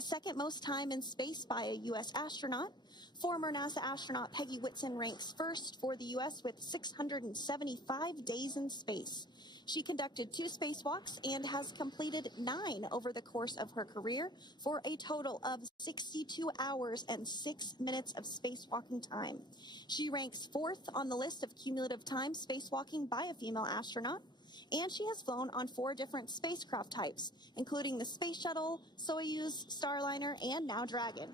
the second most time in space by a U.S. astronaut. Former NASA astronaut Peggy Whitson ranks first for the U.S. with 675 days in space. She conducted 2 spacewalks and has completed 9 over the course of her career for a total of 62 hours and 6 minutes of spacewalking time. She ranks 4th on the list of cumulative time spacewalking by a female astronaut, and she has flown on 4 different spacecraft types, including the Space Shuttle, Soyuz, Starliner, and now Dragon.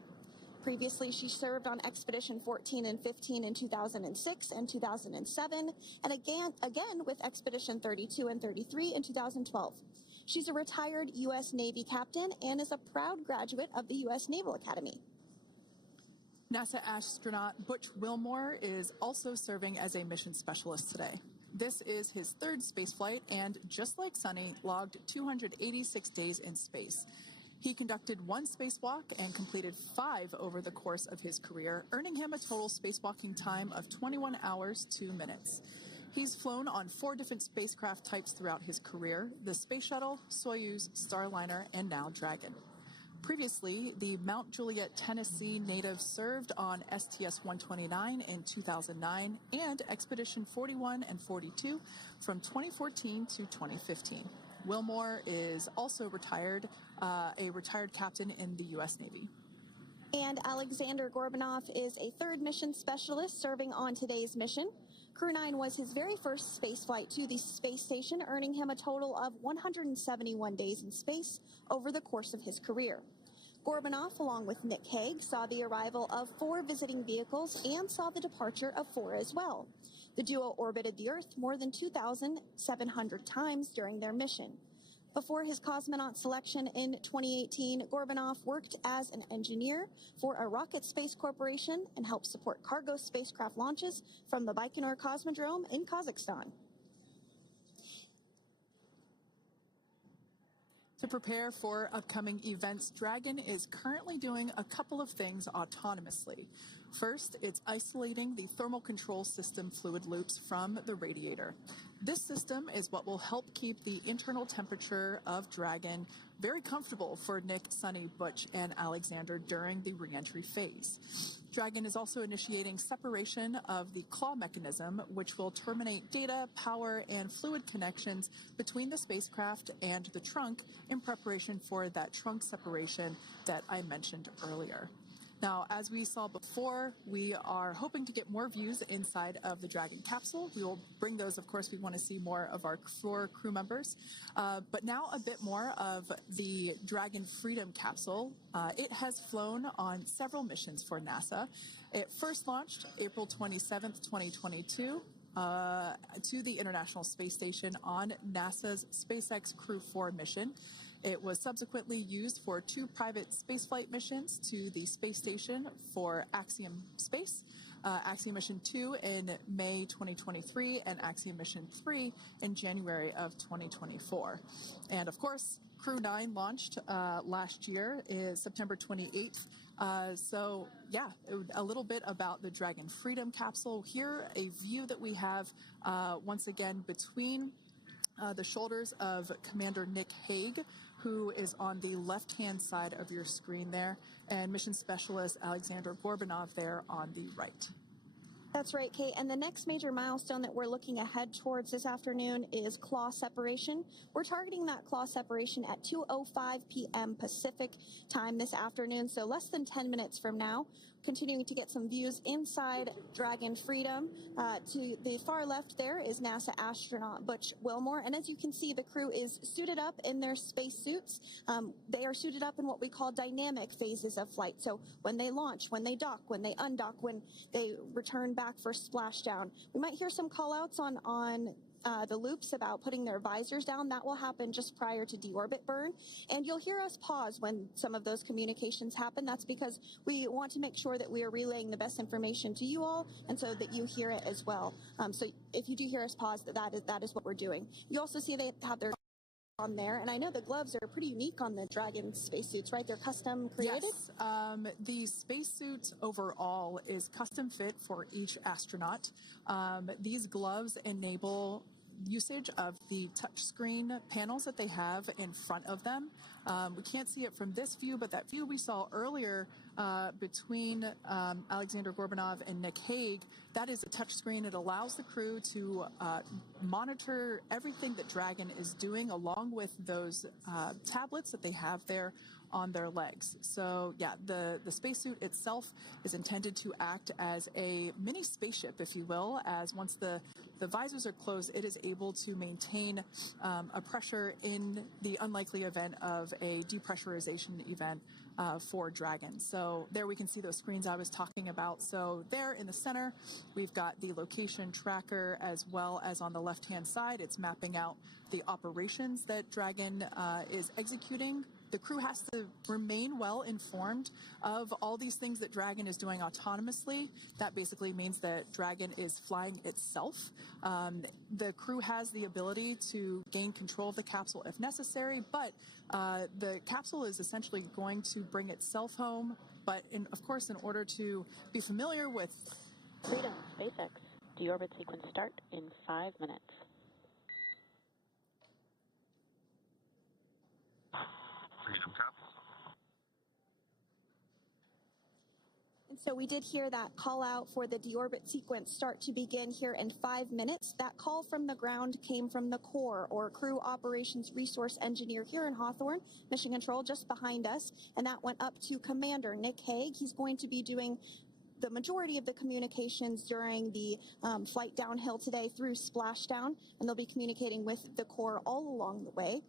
Previously, she served on Expedition 14 and 15 in 2006 and 2007, and again with Expedition 32 and 33 in 2012. She's a retired U.S. Navy captain and is a proud graduate of the U.S. Naval Academy. NASA astronaut Butch Wilmore is also serving as a mission specialist today. This is his 3rd spaceflight and, just like Sunny, logged 286 days in space. He conducted 1 spacewalk and completed 5 over the course of his career, earning him a total spacewalking time of 21 hours, 2 minutes. He's flown on 4 different spacecraft types throughout his career: the Space Shuttle, Soyuz, Starliner, and now Dragon. Previously, the Mount Juliet, Tennessee native served on STS-129 in 2009 and Expedition 41 and 42 from 2014 to 2015. Wilmore is also retired, a retired captain in the U.S. Navy. And Alexander Gorbanov is a 3rd mission specialist serving on today's mission. Crew 9 was his very first spaceflight to the space station, earning him a total of 171 days in space over the course of his career. Gorbanov, along with Nick Hague, saw the arrival of 4 visiting vehicles and saw the departure of 4 as well. The duo orbited the Earth more than 2,700 times during their mission. Before his cosmonaut selection in 2018, Gorbanov worked as an engineer for a rocket space corporation and helped support cargo spacecraft launches from the Baikonur Cosmodrome in Kazakhstan. To prepare for upcoming events, Dragon is currently doing a couple of things autonomously. First, it's isolating the thermal control system fluid loops from the radiator. This system is what will help keep the internal temperature of Dragon very comfortable for Nick, Sunny, Butch, and Alexander during the re-entry phase. Dragon is also initiating separation of the claw mechanism, which will terminate data, power, and fluid connections between the spacecraft and the trunk in preparation for that trunk separation that I mentioned earlier. Now, as we saw before, we are hoping to get more views inside of the Dragon capsule. We will bring those, of course. We want to see more of our 4 crew members. But now a bit more of the Dragon Freedom capsule. It has flown on several missions for NASA. It first launched April 27th, 2022. To the International Space Station on NASA's SpaceX Crew 4 mission. It was subsequently used for 2 private spaceflight missions to the space station for Axiom Space, Axiom Mission 2 in May 2023, and Axiom Mission 3 in January of 2024. And of course, Crew 9 launched last year, is September 28th. So yeah, a little bit about the Dragon Freedom capsule. Here, a view that we have once again between the shoulders of Commander Nick Hague, who is on the left-hand side of your screen there, and Mission Specialist Alexander Gorbanov there on the right. That's right, Kate. And the next major milestone that we're looking ahead towards this afternoon is claw separation. We're targeting that claw separation at 2:05 p.m. Pacific time this afternoon, so less than 10 minutes from now. Continuing to get some views inside Dragon Freedom. To the far left there is NASA astronaut Butch Wilmore, and as you can see, the crew is suited up in their space suits. They are suited up in what we call dynamic phases of flight. So when they launch, when they dock, when they undock, when they return back for splashdown. We might hear some call-outs on the loops about putting their visors down. That will happen just prior to deorbit burn. And you'll hear us pause when some of those communications happen. That's because we want to make sure that we are relaying the best information to you all, and so that you hear it as well. So if you do hear us pause, that is what we're doing. You also see they have their on there, and I know the gloves are pretty unique on the Dragon spacesuits, right? They're custom created? Yes, the spacesuit overall is custom fit for each astronaut. These gloves enable usage of the touchscreen panels that they have in front of them. We can't see it from this view, but that view we saw earlier between Alexander Gorbanov and Nick Hague, that is a touchscreen. It allows the crew to monitor everything that Dragon is doing, along with those tablets that they have there on their legs. So yeah, the spacesuit itself is intended to act as a mini spaceship, if you will, as once the visors are closed, it is able to maintain a pressure in the unlikely event of a depressurization event for Dragon. So there we can see those screens I was talking about. So there in the center, we've got the location tracker, as well as on the left-hand side, it's mapping out the operations that Dragon is executing. The crew has to remain well informed of all these things that Dragon is doing autonomously. That basically means that Dragon is flying itself. The crew has the ability to gain control of the capsule if necessary, but the capsule is essentially going to bring itself home. But of course, in order to be familiar with Freedom, SpaceX, deorbit sequence start in 5 minutes. Freedom Caps. And so we did hear that call out for the deorbit sequence start to begin here in 5 minutes. That call from the ground came from the core, or Crew Operations Resource Engineer here in Hawthorne, Mission Control just behind us, and that went up to Commander Nick Hague. He's going to be doing the majority of the communications during the flight downhill today through Splashdown, and they'll be communicating with the core all along the way.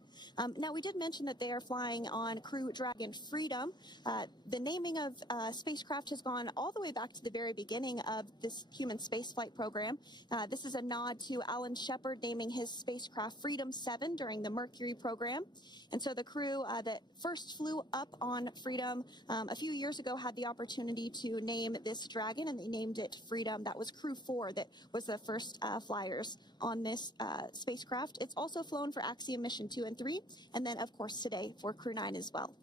Now, we did mention that they are flying on Crew Dragon Freedom. The naming of Spacecraft has gone all the way back to the very beginning of this human spaceflight program. This is a nod to Alan Shepard naming his spacecraft Freedom 7 during the Mercury program. And so the crew that first flew up on Freedom a few years ago had the opportunity to name this Dragon, and they named it Freedom. That was Crew 4 that was the first flyers on this spacecraft. It's also flown for Axiom Mission 2 and 3, and then, of course, today for Crew 9 as well.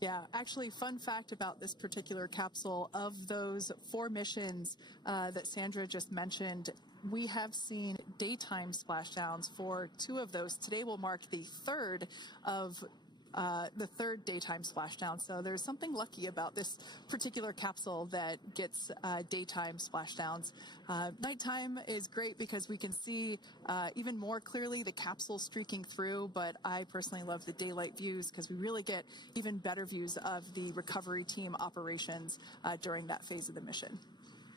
Yeah, actually, fun fact about this particular capsule, of those 4 missions that Sandra just mentioned, we have seen daytime splashdowns for 2 of those. Today will mark the third daytime splashdown. So there's something lucky about this particular capsule that gets daytime splashdowns. Nighttime is great because we can see even more clearly the capsule streaking through, but I personally love the daylight views because we really get even better views of the recovery team operations during that phase of the mission.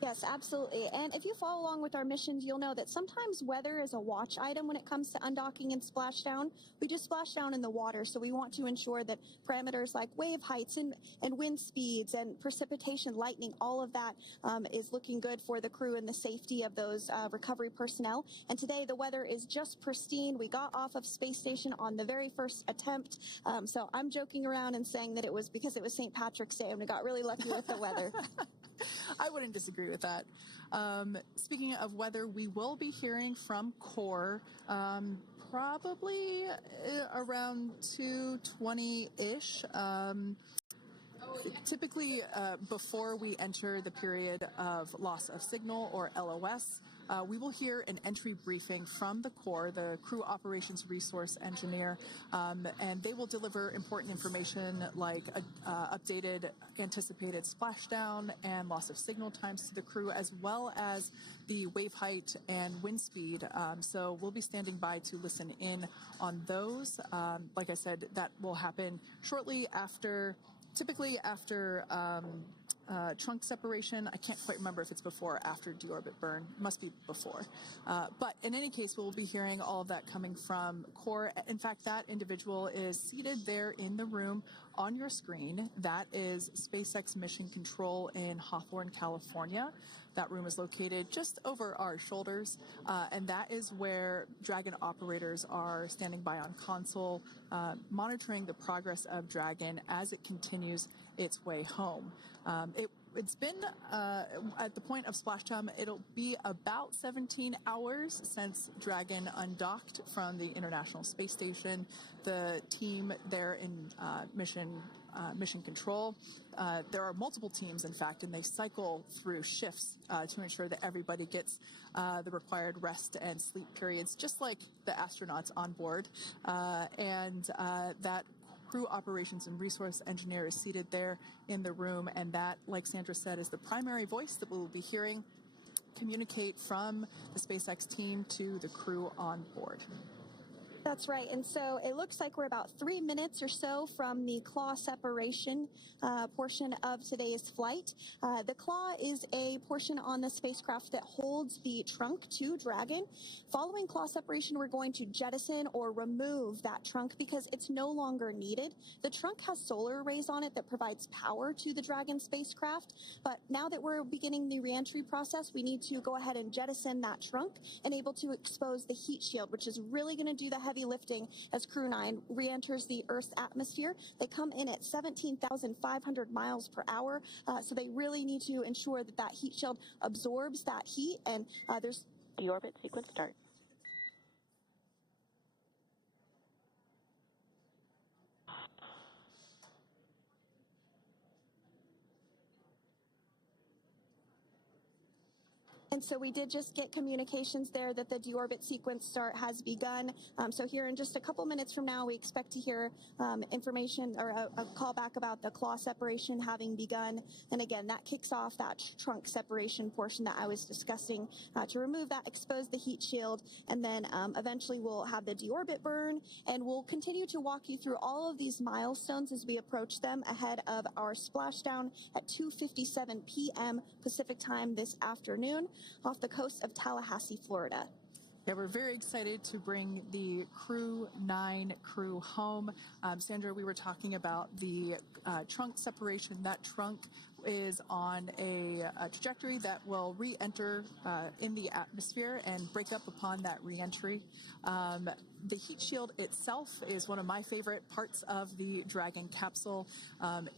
Yes, absolutely. And if you follow along with our missions, you'll know that sometimes weather is a watch item when it comes to undocking and splashdown. We do splashdown in the water, so we want to ensure that parameters like wave heights and wind speeds and precipitation, lightning, all of that is looking good for the crew and the safety of those recovery personnel. And today the weather is just pristine. We got off of space station on the very first attempt. So I'm joking around and saying that it was because it was St. Patrick's Day and we got really lucky with the weather. I wouldn't disagree with that. Speaking of weather, we will be hearing from Core probably around 2:20-ish. Typically, before we enter the period of loss of signal, or LOS, we will hear an entry briefing from the core, the Crew Operations Resource Engineer, and they will deliver important information like updated anticipated splashdown and loss of signal times to the crew, as well as the wave height and wind speed. So we'll be standing by to listen in on those. Like I said, that will happen shortly after, typically after trunk separation. I can't quite remember if it's before or after deorbit burn. It must be before. But in any case, we'll be hearing all of that coming from Core. In fact, that individual is seated there in the room on your screen. That is SpaceX Mission Control in Hawthorne, California. That room is located just over our shoulders, and that is where Dragon operators are standing by on console, monitoring the progress of Dragon as it continues its way home. It's been, at the point of splashdown, it'll be about 17 hours since Dragon undocked from the International Space Station. The team there in Mission Control, there are multiple teams, in fact, and they cycle through shifts to ensure that everybody gets the required rest and sleep periods, just like the astronauts on board. And that crew operations and resource engineer is seated there in the room, and that, like Sandra said, is the primary voice that we will be hearing communicate from the SpaceX team to the crew on board. That's right. And so it looks like we're about 3 minutes or so from the claw separation portion of today's flight. The claw is a portion on the spacecraft that holds the trunk to Dragon. Following claw separation, we're going to jettison or remove that trunk because it's no longer needed. The trunk has solar arrays on it that provides power to the Dragon spacecraft. But now that we're beginning the reentry process, we need to go ahead and jettison that trunk and able to expose the heat shield, which is really going to do the heavy lifting as Crew 9 re-enters the Earth's atmosphere. They come in at 17,500 miles per hour, so they really need to ensure that that heat shield absorbs that heat, and there's Deorbit sequence start. And so we did just get communications there that the deorbit sequence start has begun. So here in just a couple minutes from now, we expect to hear information or a call back about the claw separation having begun. And again, that kicks off that trunk separation portion that I was discussing to remove that, expose the heat shield, and then eventually we'll have the deorbit burn. And we'll continue to walk you through all of these milestones as we approach them ahead of our splashdown at 2:57 p.m. Pacific time this afternoon off the coast of Tallahassee, Florida. Yeah, we're very excited to bring the Crew 9 crew home. Sandra, we were talking about the trunk separation. That trunk is on a trajectory that will re-enter in the atmosphere and break up upon that re-entry. The heat shield itself is one of my favorite parts of the Dragon capsule.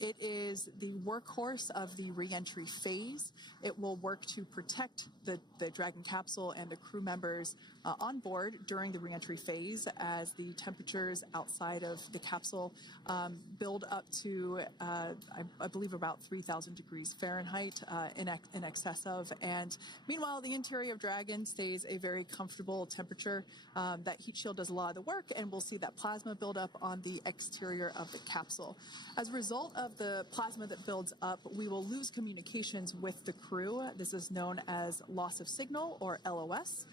It is the workhorse of the re-entry phase. It will work to protect the Dragon capsule and the crew members on board during the re-entry phase as the temperatures outside of the capsule build up to, I believe, about 3,000 degrees Fahrenheit in excess of. And meanwhile, the interior of Dragon stays a very comfortable temperature. That heat shield does a lot of the work, and we'll see that plasma build up on the exterior of the capsule. As a result of the plasma that builds up, we will lose communications with the crew. This is known as loss of signal, or LOS.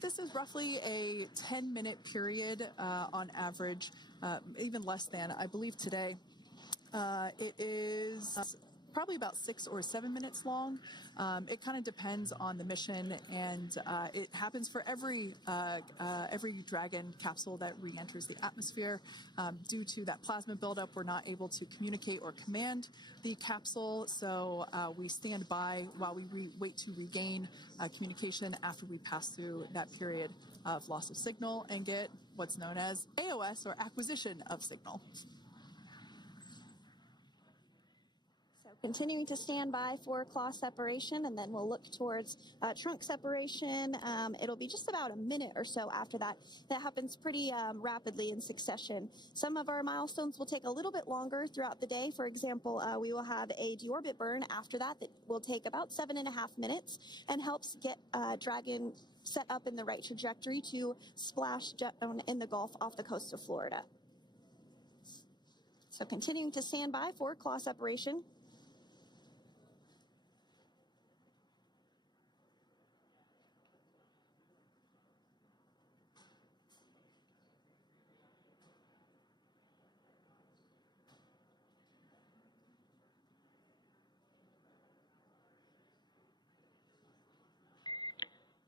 This is roughly a 10-minute period on average, even less than. I believe today it is probably about 6 or 7 minutes long. It kind of depends on the mission, and it happens for every Dragon capsule that re-enters the atmosphere. Due to that plasma buildup, we're not able to communicate or command the capsule, so we stand by while we wait to regain communication after we pass through that period of loss of signal and get what's known as AOS, or acquisition of signal. Continuing to stand by for claw separation, and then we'll look towards trunk separation. It'll be just about a minute or so after that. That happens pretty rapidly in succession. Some of our milestones will take a little bit longer throughout the day. For example, we will have a deorbit burn after that will take about 7.5 minutes and helps get Dragon set up in the right trajectory to splash down in the Gulf off the coast of Florida. So continuing to stand by for claw separation.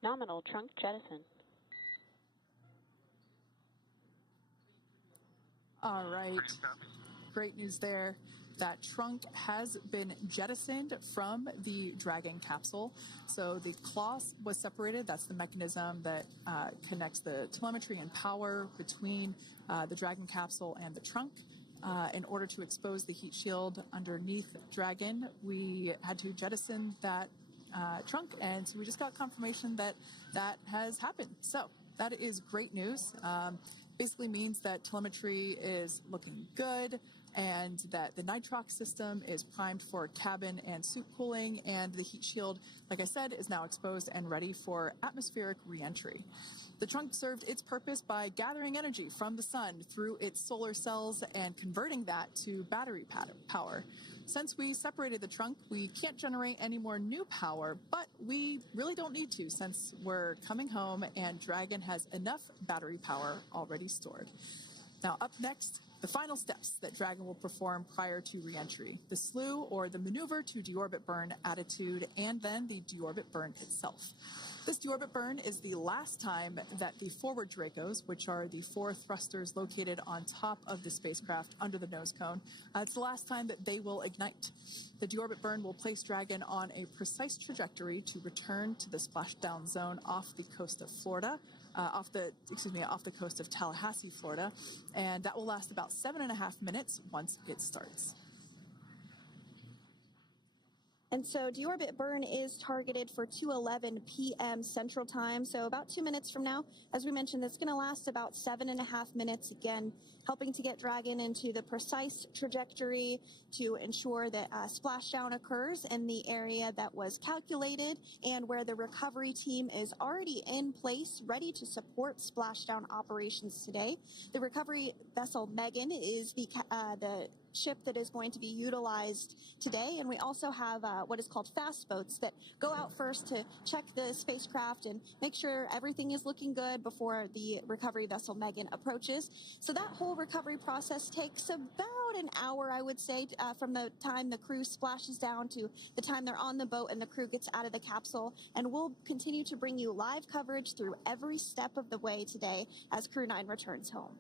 Nominal trunk jettison. All right. Great news there. That trunk has been jettisoned from the Dragon capsule. So the claw was separated. That's the mechanism that connects the telemetry and power between the Dragon capsule and the trunk. In order to expose the heat shield underneath Dragon, we had to jettison that trunk, and so we just got confirmation that that has happened. So that is great news. Basically means that telemetry is looking good. and that the nitrox system is primed for cabin and suit cooling, and the heat shield, like I said, is now exposed and ready for atmospheric re-entry. The trunk served its purpose by gathering energy from the sun through its solar cells and converting that to battery power. Since we separated the trunk, we can't generate any more new power, but we really don't need to since we're coming home and Dragon has enough battery power already stored. Now, up next, the final steps that Dragon will perform prior to re-entry: the slew, or the maneuver to deorbit burn attitude, and then the deorbit burn itself. This deorbit burn is the last time that the forward Dracos, which are the 4 thrusters located on top of the spacecraft under the nose cone, it's the last time that they will ignite. The deorbit burn will place Dragon on a precise trajectory to return to the splashdown zone off the coast of Florida, off the coast of Tallahassee, Florida, and that will last about 7.5 minutes once it starts. And so deorbit burn is targeted for 2:11 p.m. Central Time, so about 2 minutes from now. As we mentioned, it's going to last about 7.5 minutes, again, helping to get Dragon into the precise trajectory to ensure that splashdown occurs in the area that was calculated and where the recovery team is already in place, ready to support splashdown operations today. The recovery vessel Megan is the ship that is going to be utilized today, and we also have what is called fast boats that go out first to check the spacecraft and make sure everything is looking good before the recovery vessel Megan approaches. So that whole recovery process takes about an hour, I would say, from the time the crew splashes down to the time they're on the boat and the crew gets out of the capsule. And we'll continue to bring you live coverage through every step of the way today as Crew 9 returns home.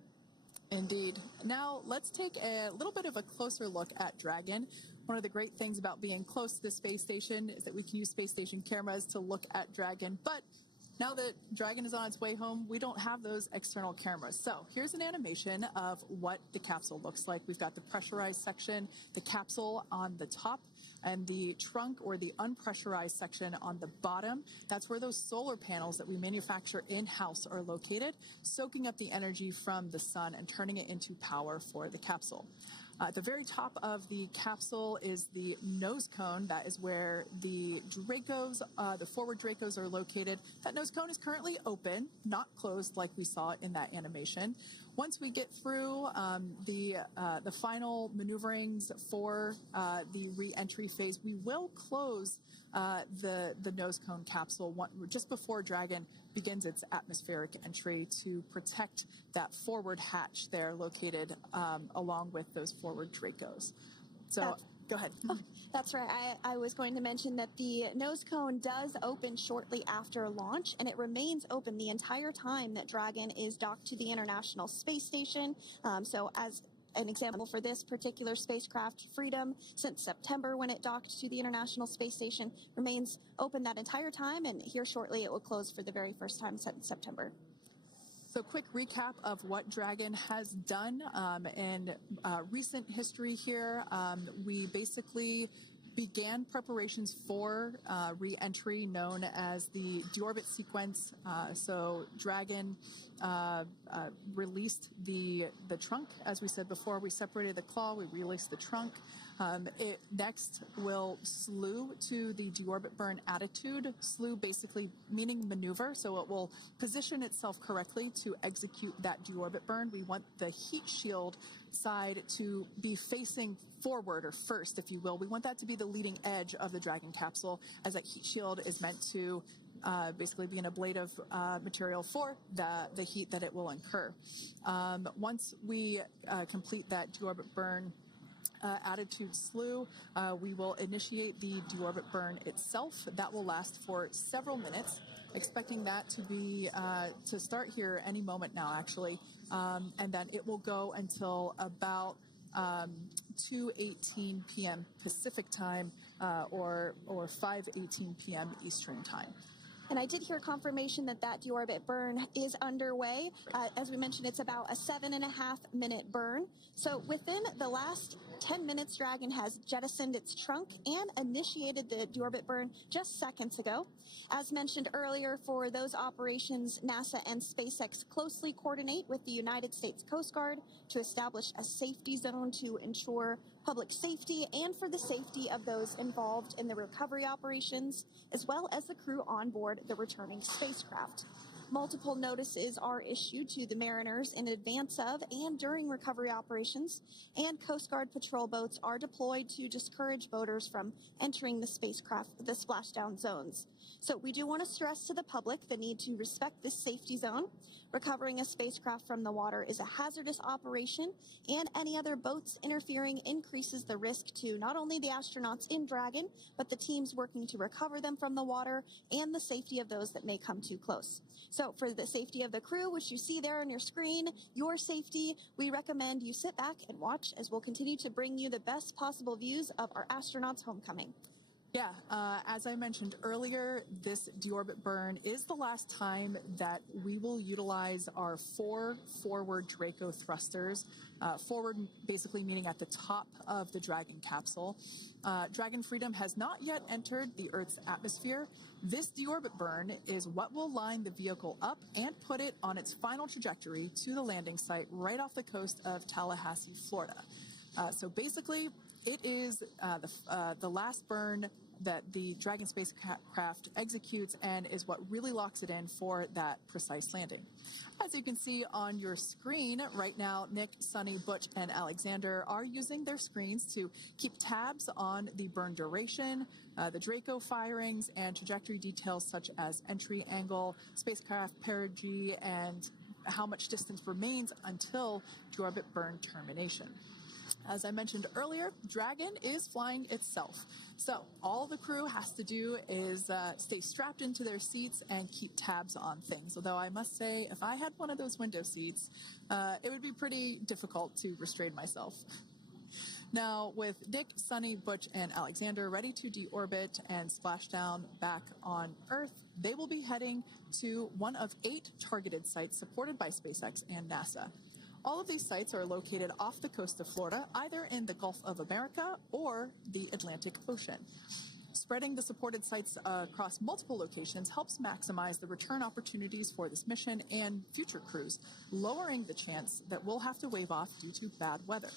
Indeed. Now, let's take a little bit of a closer look at Dragon. One of the great things about being close to the space station is that we can use space station cameras to look at Dragon, but now that Dragon is on its way home, we don't have those external cameras. So here's an animation of what the capsule looks like. We've got the pressurized section, the capsule on the top, and the trunk, or the unpressurized section, on the bottom. That's where those solar panels that we manufacture in-house are located, soaking up the energy from the sun and turning it into power for the capsule. At the very top of the capsule is the nose cone. That is where the Dracos, the forward Dracos, are located. That nose cone is currently open, not closed like we saw in that animation. Once we get through the final maneuverings for the re-entry phase, we will close the nose cone capsule just before Dragon begins its atmospheric entry to protect that forward hatch there located along with those forward Dracos. So go ahead. Oh, that's right. I was going to mention that the nose cone does open shortly after launch, and it remains open the entire time that Dragon is docked to the International Space Station. So as an example for this particular spacecraft, Freedom, since September when it docked to the International Space Station, remains open that entire time, and here shortly it will close for the very first time since September. So quick recap of what Dragon has done in recent history here. We basically began preparations for re-entry known as the deorbit sequence. So Dragon released the trunk. As we said before, we separated the claw, we released the trunk. It next will slew to the deorbit burn attitude. Slew basically meaning maneuver, so it will position itself correctly to execute that deorbit burn. We want the heat shield side to be facing forward, or first, if you will. We want that to be the leading edge of the Dragon capsule, as that heat shield is meant to basically be an ablative material for the heat that it will incur. Once we complete that deorbit burn attitude slew, we will initiate the deorbit burn itself. That will last for several minutes, expecting that to be to start here any moment now, actually, and then it will go until about 2:18 p.m. Pacific time, or 5:18 p.m. Eastern time. And I did hear confirmation that deorbit burn is underway. As we mentioned, it's about a 7.5 minute burn. So within the last 10 minutes, Dragon has jettisoned its trunk and initiated the deorbit burn just seconds ago. As mentioned earlier, for those operations, NASA and SpaceX closely coordinate with the United States Coast Guard to establish a safety zone to ensure public safety and for the safety of those involved in the recovery operations, as well as the crew on board the returning spacecraft. Multiple notices are issued to the mariners in advance of and during recovery operations, and Coast Guard patrol boats are deployed to discourage boaters from entering the splashdown zones. So we do want to stress to the public the need to respect this safety zone. Recovering a spacecraft from the water is a hazardous operation, and any other boats interfering increases the risk to not only the astronauts in Dragon, but the teams working to recover them from the water and the safety of those that may come too close. So for the safety of the crew, which you see there on your screen, your safety, we recommend you sit back and watch as we'll continue to bring you the best possible views of our astronauts' homecoming. Yeah, as I mentioned earlier, this deorbit burn is the last time that we will utilize our 4 forward Draco thrusters. Forward basically meaning at the top of the Dragon capsule. Dragon Freedom has not yet entered the Earth's atmosphere. This deorbit burn is what will line the vehicle up and put it on its final trajectory to the landing site right off the coast of Tallahassee, Florida. So basically, it is the last burn that the Dragon spacecraft executes and is what really locks it in for that precise landing. As you can see on your screen right now, Nick, Sunny, Butch, and Alexander are using their screens to keep tabs on the burn duration, the Draco firings, and trajectory details such as entry angle, spacecraft perigee, and how much distance remains until deorbit burn termination. As I mentioned earlier, Dragon is flying itself. So all the crew has to do is stay strapped into their seats and keep tabs on things. Although I must say, if I had one of those window seats, it would be pretty difficult to restrain myself. Now, with Nick, Sunny, Butch, and Alexander ready to deorbit and splash down back on Earth, they will be heading to one of 8 targeted sites supported by SpaceX and NASA. All of these sites are located off the coast of Florida, either in the Gulf of America or the Atlantic Ocean. Spreading the supported sites across multiple locations helps maximize the return opportunities for this mission and future crews, lowering the chance that we'll have to wave off due to bad weather.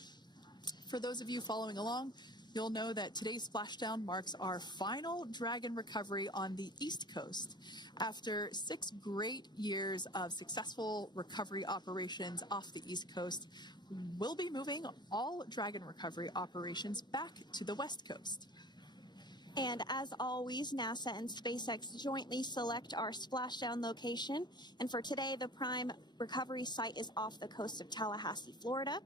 For those of you following along, you'll know that today's splashdown marks our final Dragon recovery on the East Coast. After 6 great years of successful recovery operations off the East Coast, we'll be moving all Dragon recovery operations back to the West Coast. And as always, NASA and SpaceX jointly select our splashdown location. And for today, the prime recovery site is off the coast of Tallahassee, Florida.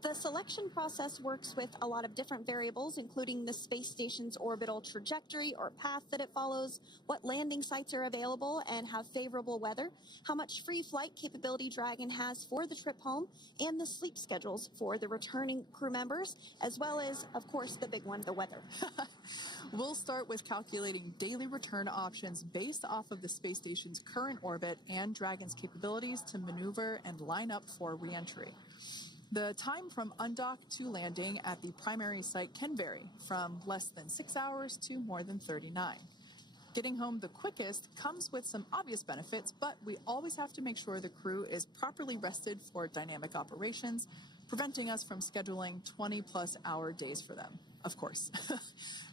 The selection process works with a lot of different variables, including the space station's orbital trajectory or path that it follows, what landing sites are available and have favorable weather, how much free flight capability Dragon has for the trip home, and the sleep schedules for the returning crew members, as well as, of course, the big one, the weather. We'll start with calculating daily return options based off of the space station's current orbit and Dragon's capabilities to maneuver and line up for re-entry. The time from undock to landing at the primary site can vary from less than 6 hours to more than 39. Getting home the quickest comes with some obvious benefits, but we always have to make sure the crew is properly rested for dynamic operations, preventing us from scheduling 20-plus hour days for them, of course.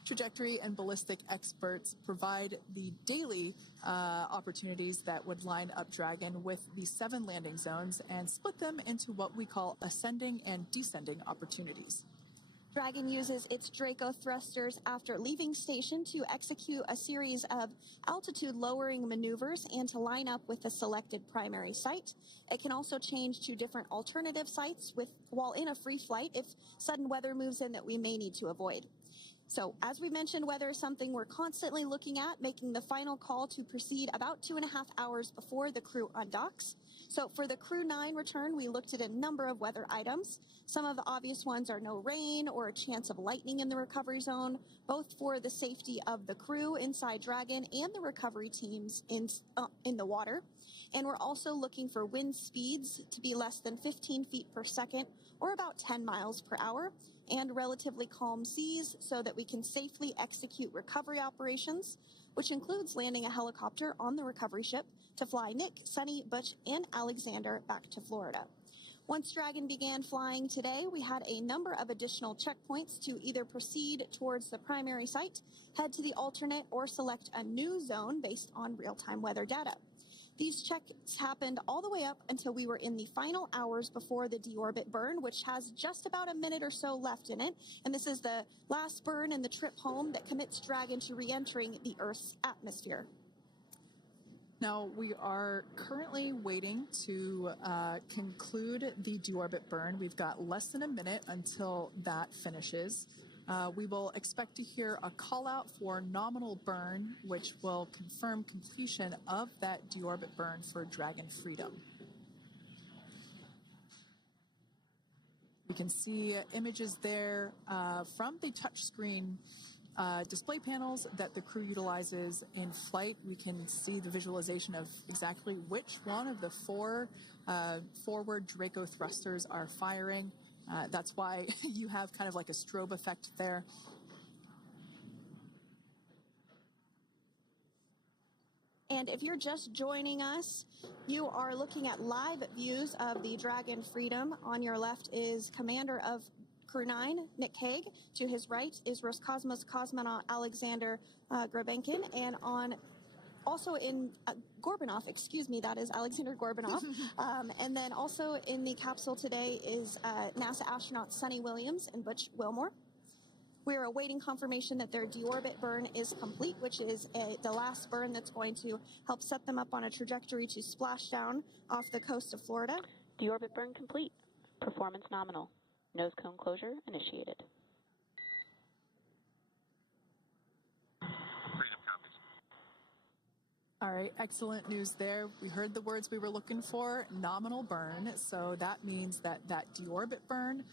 Trajectory and ballistic experts provide the daily opportunities that would line up Dragon with the 7 landing zones and split them into what we call ascending and descending opportunities. Dragon uses its Draco thrusters after leaving station to execute a series of altitude-lowering maneuvers and to line up with the selected primary site. It can also change to different alternative sites while in a free flight if sudden weather moves in that we may need to avoid. So, as we mentioned, weather is something we're constantly looking at, making the final call to proceed about 2.5 hours before the crew undocks. So, for the Crew 9 return, we looked at a number of weather items. Some of the obvious ones are no rain or a chance of lightning in the recovery zone, both for the safety of the crew inside Dragon and the recovery teams in the water. And we're also looking for wind speeds to be less than 15 feet per second or about 10 miles per hour. and relatively calm seas so that we can safely execute recovery operations, which includes landing a helicopter on the recovery ship to fly Nick, Sunny, Butch, and Alexander back to Florida. Once Dragon began flying today, we had a number of additional checkpoints to either proceed towards the primary site, head to the alternate, or select a new zone based on real-time weather data. These checks happened all the way up until we were in the final hours before the deorbit burn, which has just about a minute or so left in it. And this is the last burn in the trip home that commits Dragon to re-entering the Earth's atmosphere. Now, we are currently waiting to conclude the deorbit burn. We've got less than a minute until that finishes. We will expect to hear a call out for nominal burn, which will confirm completion of that deorbit burn for Dragon Freedom. We can see images there from the touchscreen display panels that the crew utilizes in flight. We can see the visualization of exactly which one of the four forward Draco thrusters are firing. That's why you have kind of like a strobe effect there. And if you're just joining us, you are looking at live views of the Dragon Freedom. On your left is Commander of Crew 9, Nick Hague. To his right is Roscosmos cosmonaut Alexander Grabenkin. And also in Gorbunov, excuse me, that is Alexander Gorbunov. And then also in the capsule today is NASA astronauts Sunny Williams and Butch Wilmore. We are awaiting confirmation that their deorbit burn is complete, which is the last burn that's going to help set them up on a trajectory to Splashdown off the coast of Florida. Deorbit burn complete. Performance nominal. Nose cone closure initiated. Freedom copies. All right, excellent news there. We heard the words we were looking for, nominal burn. So that means that that deorbit burn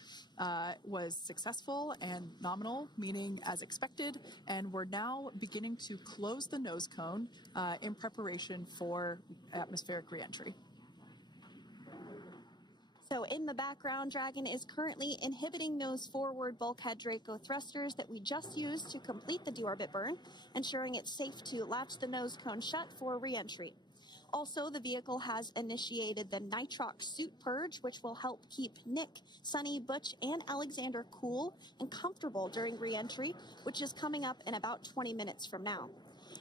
was successful and nominal, meaning as expected. And we're now beginning to close the nose cone in preparation for atmospheric reentry. So in the background, Dragon is currently inhibiting those forward bulkhead Draco thrusters that we just used to complete the deorbit burn, ensuring it's safe to latch the nose cone shut for reentry. Also, the vehicle has initiated the nitrox suit purge, which will help keep Nick, Sunny, Butch, and Alexander cool and comfortable during reentry, which is coming up in about 20 minutes from now.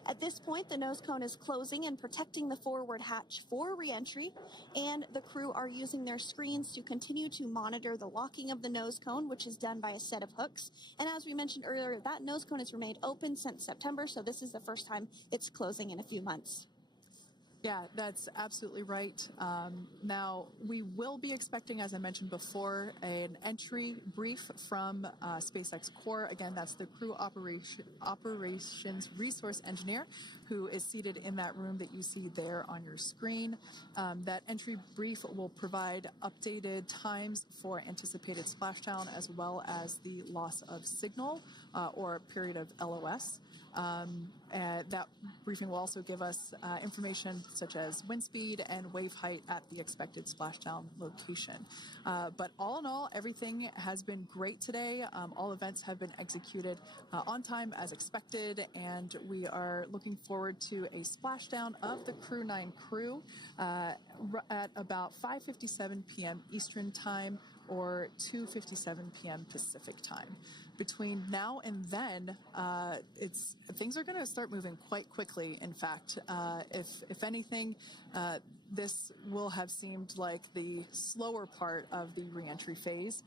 At this point, the nose cone is closing and protecting the forward hatch for reentry, and the crew are using their screens to continue to monitor the locking of the nose cone, which is done by a set of hooks. And as we mentioned earlier, that nose cone has remained open since September, so this is the first time it's closing in a few months. Yeah, that's absolutely right. Now, we will be expecting, as I mentioned before, an entry brief from SpaceX Core. Again, that's the crew operations resource engineer who is seated in that room that you see there on your screen. That entry brief will provide updated times for anticipated splashdown as well as the loss of signal or a period of LOS. That briefing will also give us information such as wind speed and wave height at the expected splashdown location. But all in all, everything has been great today. All events have been executed on time as expected, and we are looking forward to a splashdown of the Crew 9 crew at about 5:57 p.m. Eastern Time or 2:57 p.m. Pacific Time. Between now and then, things are going to start moving quite quickly. In fact, if anything, this will have seemed like the slower part of the reentry phase.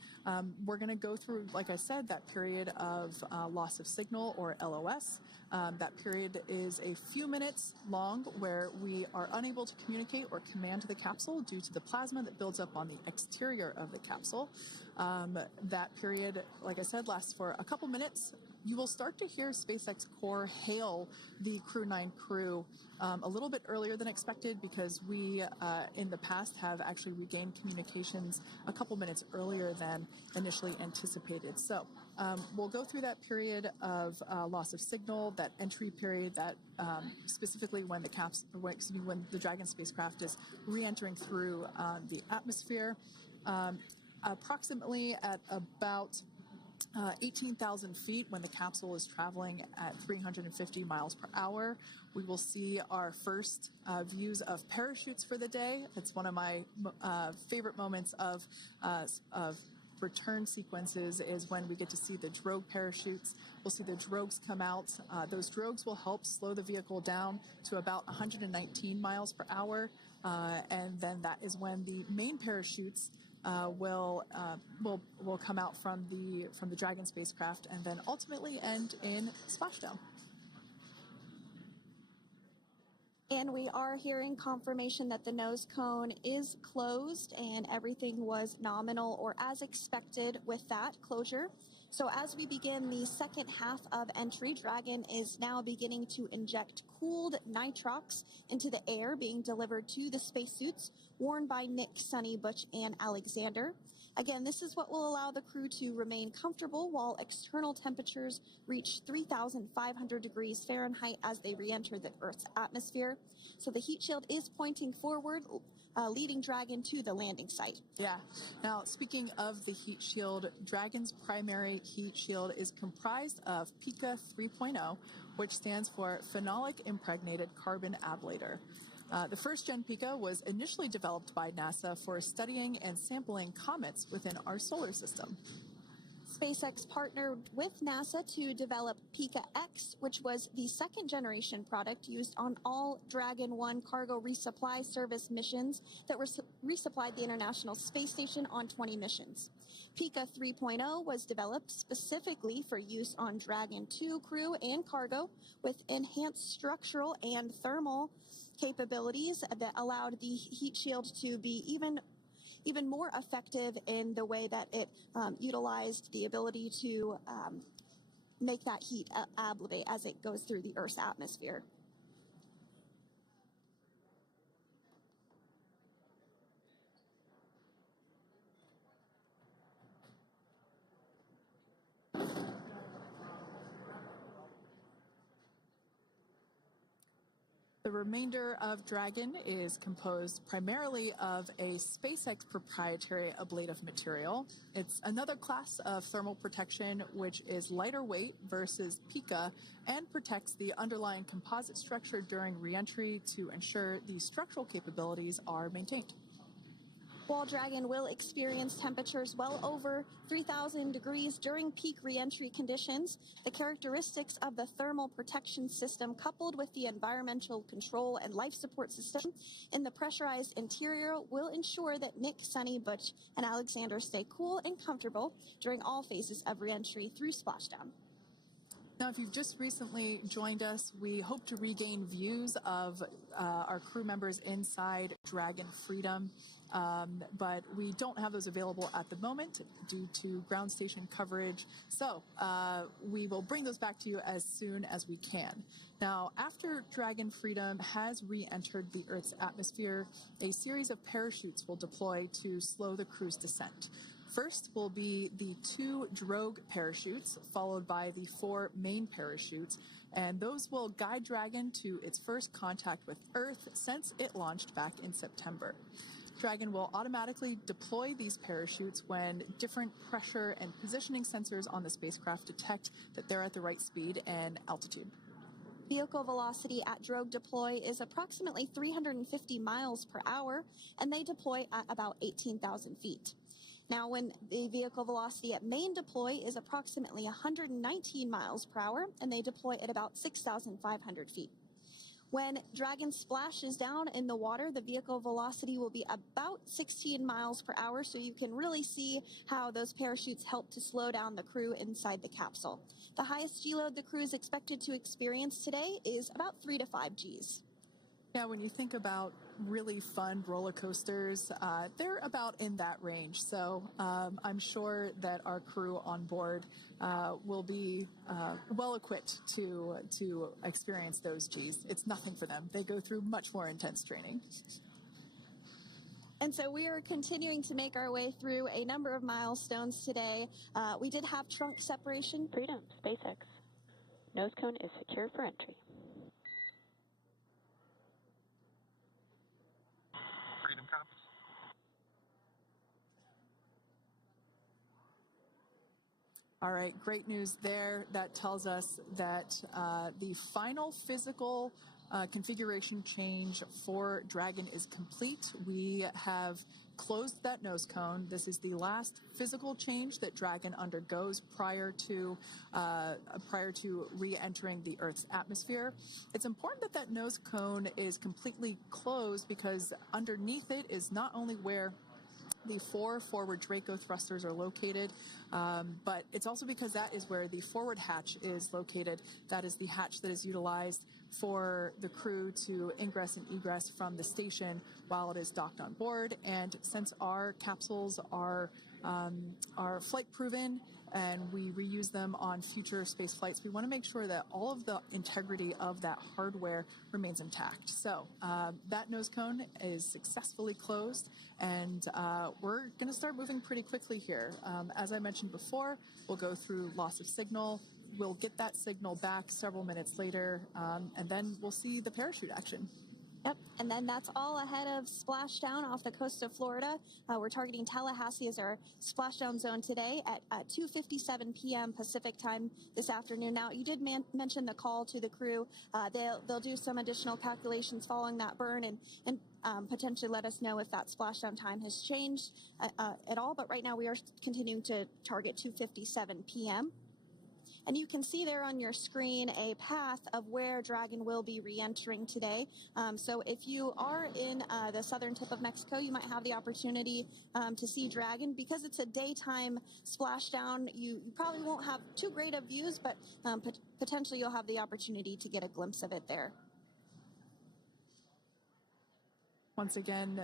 We're going to go through, like I said, that period of loss of signal or LOS. That period is a few minutes long where we are unable to communicate or command the capsule due to the plasma that builds up on the exterior of the capsule. That period, like I said, lasts for a couple minutes. You will start to hear SpaceX Core hail the Crew 9 crew a little bit earlier than expected because we, in the past, have actually regained communications a couple minutes earlier than initially anticipated. So we'll go through that period of loss of signal, that entry period, that specifically when the Dragon spacecraft is re-entering through the atmosphere. Approximately at about 18,000 feet when the capsule is traveling at 350 miles per hour. We will see our first views of parachutes for the day. It's one of my favorite moments of return sequences is when we get to see the drogue parachutes. We'll see the drogues come out. Those drogues will help slow the vehicle down to about 119 miles per hour. And then that is when the main parachutes will come out from the Dragon spacecraft and then ultimately end in Splashdown. And we are hearing confirmation that the nose cone is closed and everything was nominal or as expected with that closure. So as we begin the second half of entry, Dragon is now beginning to inject cooled nitrox into the air being delivered to the spacesuits worn by Nick, Sunny, Butch, and Alexander. Again, this is what will allow the crew to remain comfortable while external temperatures reach 3,500 degrees Fahrenheit as they re-enter the Earth's atmosphere. So the heat shield is pointing forward, leading Dragon to the landing site. Yeah. Now, speaking of the heat shield, Dragon's primary heat shield is comprised of PICA 3.0, which stands for Phenolic Impregnated Carbon Ablator. The first-gen PICA was initially developed by NASA for studying and sampling comets within our solar system. SpaceX partnered with NASA to develop PICA-X, which was the second-generation product used on all Dragon 1 cargo resupply service missions that resupplied the International Space Station on 20 missions. PICA 3.0 was developed specifically for use on Dragon 2 crew and cargo with enhanced structural and thermal capabilities that allowed the heat shield to be even more effective in the way that it utilized the ability to make that heat ablate as it goes through the Earth's atmosphere. The remainder of Dragon is composed primarily of a SpaceX proprietary ablative material. It's another class of thermal protection which is lighter weight versus PICA and protects the underlying composite structure during reentry to ensure the structural capabilities are maintained. While Dragon will experience temperatures well over 3,000 degrees during peak reentry conditions, the characteristics of the thermal protection system coupled with the environmental control and life support system in the pressurized interior will ensure that Nick, Sunny, Butch, and Alexander stay cool and comfortable during all phases of reentry through Splashdown. Now, if you've just recently joined us, we hope to regain views of our crew members inside Dragon Freedom, but we don't have those available at the moment due to ground station coverage. So we will bring those back to you as soon as we can. Now, after Dragon Freedom has re-entered the Earth's atmosphere, a series of parachutes will deploy to slow the crew's descent. First will be the 2 drogue parachutes, followed by the 4 main parachutes, and those will guide Dragon to its first contact with Earth since it launched back in September. Dragon will automatically deploy these parachutes when different pressure and positioning sensors on the spacecraft detect that they're at the right speed and altitude. Vehicle velocity at drogue deploy is approximately 350 miles per hour, and they deploy at about 18,000 feet. Now, when the vehicle velocity at main deploy is approximately 119 miles per hour, and they deploy at about 6,500 feet. When Dragon splashes down in the water, the vehicle velocity will be about 16 miles per hour, so you can really see how those parachutes help to slow down the crew inside the capsule. The highest G-load the crew is expected to experience today is about 3 to 5 Gs. Yeah, when you think about really fun roller coasters, they're about in that range. So I'm sure that our crew on board will be well equipped to experience those Gs. It's nothing for them. They go through much more intense training. And so we are continuing to make our way through a number of milestones today. We did have trunk separation. Freedom, SpaceX. Nose cone is secure for entry. Freedom copies. All right, great news there. That tells us that the final physical configuration change for Dragon is complete. We have closed that nose cone. This is the last physical change that Dragon undergoes prior to re-entering the Earth's atmosphere. It's important that that nose cone is completely closed because underneath it is not only where the 4 forward Draco thrusters are located, but it's also because that is where the forward hatch is located. That is the hatch that is utilized for the crew to ingress and egress from the station while it is docked on board. And since our capsules are flight proven and we reuse them on future space flights, we want to make sure that all of the integrity of that hardware remains intact. So that nose cone is successfully closed, and we're going to start moving pretty quickly here. As I mentioned before, we'll go through loss of signal. We'll get that signal back several minutes later, and then we'll see the parachute action. Yep, and then that's all ahead of Splashdown off the coast of Florida. We're targeting Tallahassee as our splashdown zone today at 2:57 p.m. Pacific time this afternoon. Now, you did mention the call to the crew. They'll do some additional calculations following that burn and potentially let us know if that splashdown time has changed at all. But right now, we are continuing to target 2:57 p.m. And you can see there on your screen a path of where Dragon will be re-entering today. So if you are in the southern tip of Mexico, you might have the opportunity to see Dragon. Because it's a daytime splashdown, you probably won't have too great of views, but potentially you'll have the opportunity to get a glimpse of it there. Once again,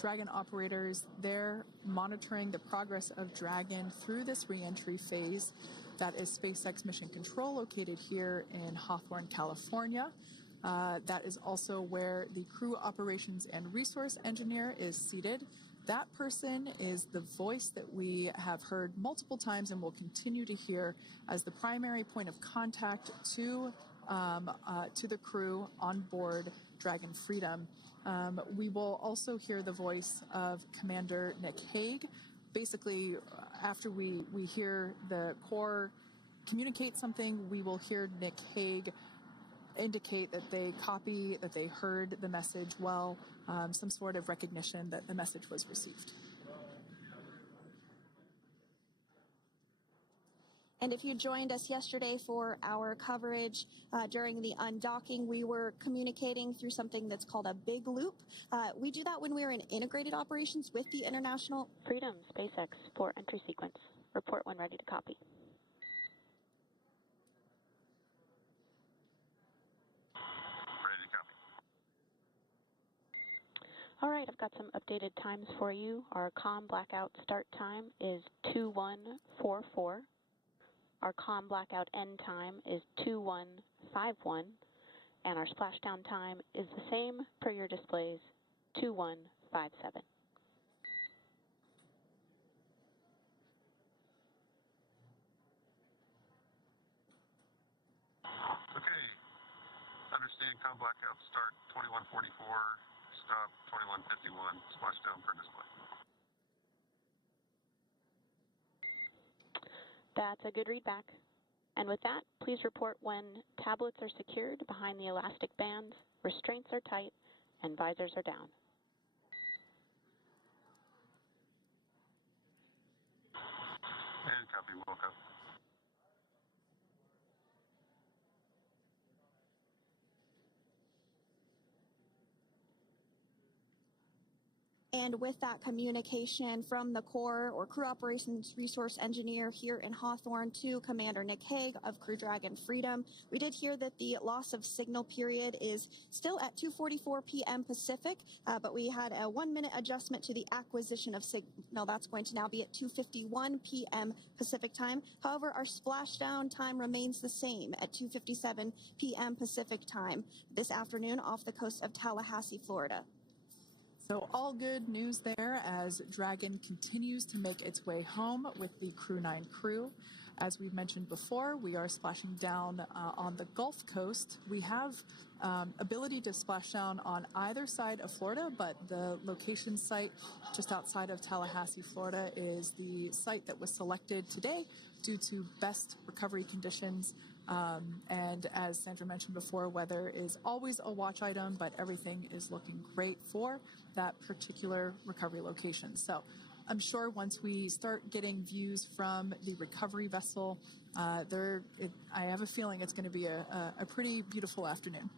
Dragon operators, they're monitoring the progress of Dragon through this re-entry phase. That is SpaceX Mission Control, located here in Hawthorne, California. That is also where the crew operations and resource engineer is seated. That person is the voice that we have heard multiple times and will continue to hear as the primary point of contact to the crew on board Dragon Freedom. We will also hear the voice of Commander Nick Hague. Basically, after we hear the Corps communicate something, we will hear Nick Hague indicate that they copy, that they heard the message well, some sort of recognition that the message was received. And if you joined us yesterday for our coverage during the undocking, we were communicating through something that's called a big loop. We do that when we are in integrated operations with the International Freedom, SpaceX, for entry sequence. Report when ready to copy. Ready to copy. All right, I've got some updated times for you. Our comm blackout start time is 2144. Our comm blackout end time is 2151, and our splashdown time is the same per your displays, 2157. Okay. Understand comm blackout start 2144, stop 2151, splashdown per display. That's a good readback. And with that, please report when tablets are secured behind the elastic bands, restraints are tight, and visors are down. And copy, Wilco. And with that communication from the Corps or Crew Operations Resource Engineer here in Hawthorne to Commander Nick Hague of Crew Dragon Freedom, we did hear that the loss of signal period is still at 2:44 p.m. Pacific, but we had a 1-minute adjustment to the acquisition of signal. That's going to now be at 2:51 p.m. Pacific time. However, our splashdown time remains the same at 2:57 p.m. Pacific time this afternoon off the coast of Tallahassee, Florida. So all good news there as Dragon continues to make its way home with the Crew 9 crew. As we've mentioned before, we are splashing down on the Gulf Coast. We have ability to splash down on either side of Florida, but the location site just outside of Tallahassee, Florida, is the site that was selected today due to best recovery conditions. And as Sandra mentioned before, weather is always a watch item, but everything is looking great for that particular recovery location. So I'm sure once we start getting views from the recovery vessel, I have a feeling it's going to be a pretty beautiful afternoon.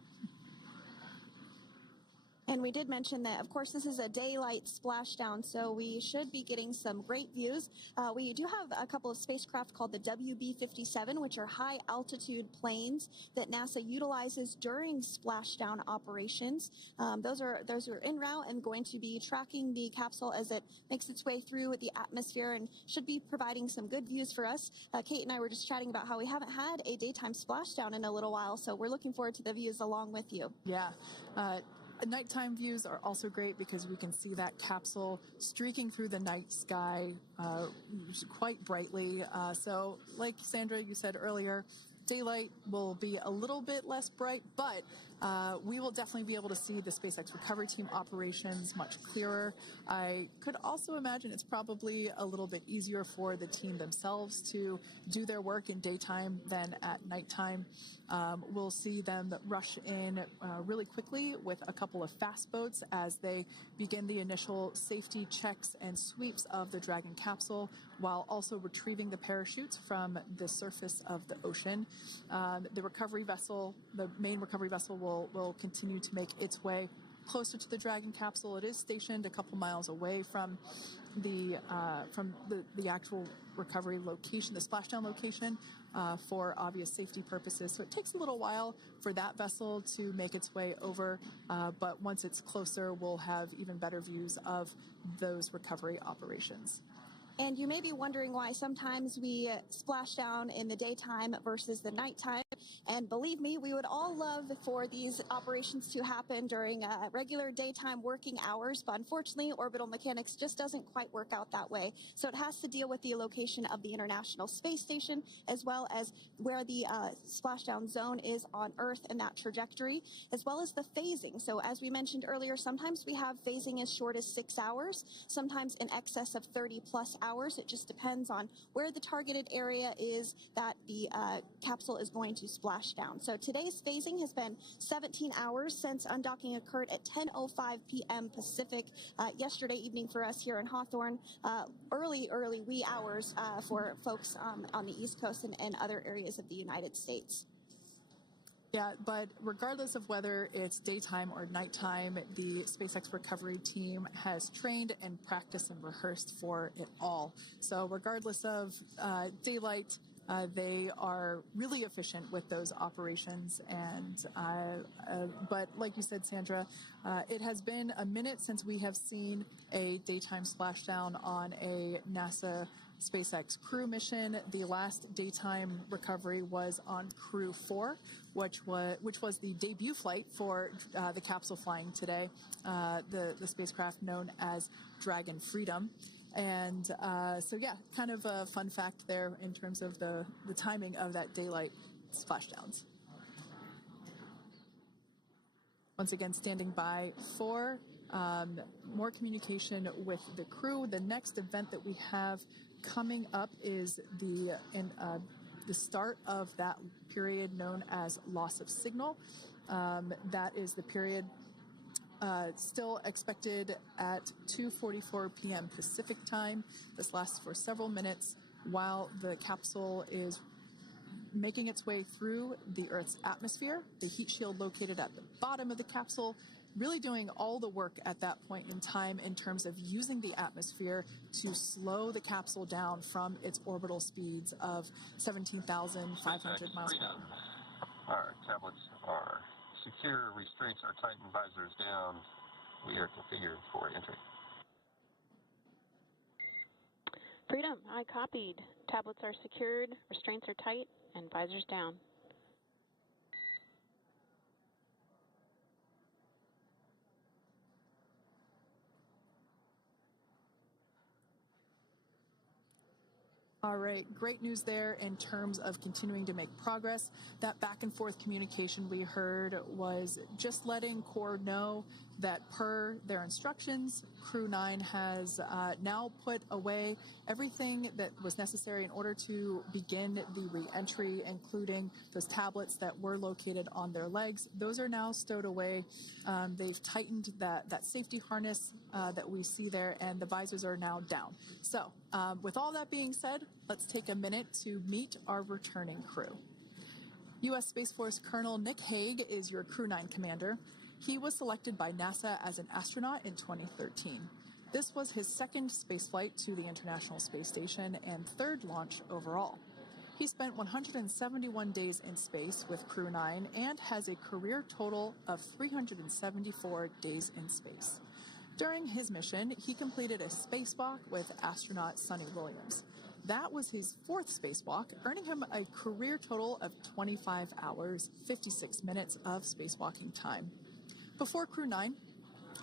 And we did mention that, of course, this is a daylight splashdown, so we should be getting some great views. We do have a couple of spacecraft called the WB-57, which are high-altitude planes that NASA utilizes during splashdown operations. Those are en route and going to be tracking the capsule as it makes its way through the atmosphere and should be providing some good views for us. Kate and I were just chatting about how we haven't had a daytime splashdown in a little while, so we're looking forward to the views along with you. Yeah. Nighttime views are also great because we can see that capsule streaking through the night sky quite brightly. So like Sandra, you said earlier, daylight will be a little bit less bright, but we will definitely be able to see the SpaceX recovery team operations much clearer. I could also imagine it's probably a little bit easier for the team themselves to do their work in daytime than at nighttime. We'll see them rush in really quickly with a couple of fast boats as they begin the initial safety checks and sweeps of the Dragon capsule, while also retrieving the parachutes from the surface of the ocean. The recovery vessel, the main recovery vessel, will continue to make its way closer to the Dragon capsule. It is stationed a couple miles away from the actual recovery location, the splashdown location, for obvious safety purposes. So it takes a little while for that vessel to make its way over, but once it's closer, we'll have even better views of those recovery operations. And you may be wondering why sometimes we splash down in the daytime versus the nighttime. And believe me, we would all love for these operations to happen during regular daytime working hours. But unfortunately, orbital mechanics just doesn't quite work out that way. So it has to deal with the location of the International Space Station, as well as where the splashdown zone is on Earth and that trajectory, as well as the phasing. So as we mentioned earlier, sometimes we have phasing as short as 6 hours, sometimes in excess of 30 plus hours. It just depends on where the targeted area is that the capsule is going to splash down. So today's phasing has been 17 hours since undocking occurred at 10:05 p.m. Pacific yesterday evening for us here in Hawthorne. Early wee hours for folks on the East Coast and other areas of the United States. Yeah, but regardless of whether it's daytime or nighttime, the SpaceX recovery team has trained and practiced and rehearsed for it all. So regardless of daylight, they are really efficient with those operations. And but like you said, Sandra, it has been a minute since we have seen a daytime splashdown on a NASA SpaceX crew mission. The last daytime recovery was on Crew 4, which was the debut flight for the capsule flying today, the spacecraft known as Dragon Freedom. And so, yeah, kind of a fun fact there in terms of the timing of that daylight splashdowns. Once again, standing by for more communication with the crew. The next event that we have coming up is the start of that period known as loss of signal. That is the period still expected at 2:44 p.m. Pacific time. This lasts for several minutes while the capsule is making its way through the Earth's atmosphere. The heat shield located at the bottom of the capsule really doing all the work at that point in time in terms of using the atmosphere to slow the capsule down from its orbital speeds of 17,500 miles per hour. Our tablets are secure, restraints are tight, and visors down. We are configured for entry. Freedom, I copied. Tablets are secured, restraints are tight, and visors down. All right, great news there in terms of continuing to make progress. That back and forth communication we heard was just letting Core know that per their instructions, Crew 9 has now put away everything that was necessary in order to begin the re-entry, including those tablets that were located on their legs. Those are now stowed away. They've tightened that safety harness that we see there, and the visors are now down. So with all that being said, let's take a minute to meet our returning crew. U.S. Space Force Colonel Nick Hague is your Crew 9 commander. He was selected by NASA as an astronaut in 2013. This was his second spaceflight to the International Space Station and third launch overall. He spent 171 days in space with Crew 9 and has a career total of 374 days in space. During his mission, he completed a spacewalk with astronaut Suni Williams. That was his fourth spacewalk, earning him a career total of 25 hours, 56 minutes of spacewalking time. Before Crew 9,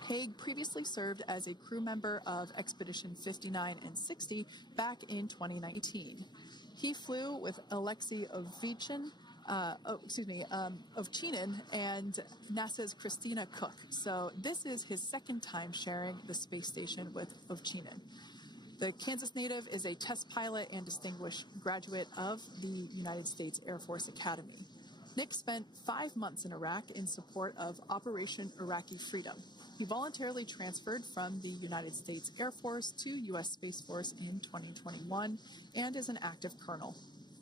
Hague previously served as a crew member of Expedition 59 and 60 back in 2019. He flew with Alexei Ovchinin and NASA's Christina Cook. So this is his second time sharing the space station with Ovchinin. The Kansas native is a test pilot and distinguished graduate of the United States Air Force Academy. Nick spent 5 months in Iraq in support of Operation Iraqi Freedom. He voluntarily transferred from the United States Air Force to U.S. Space Force in 2021 and is an active colonel.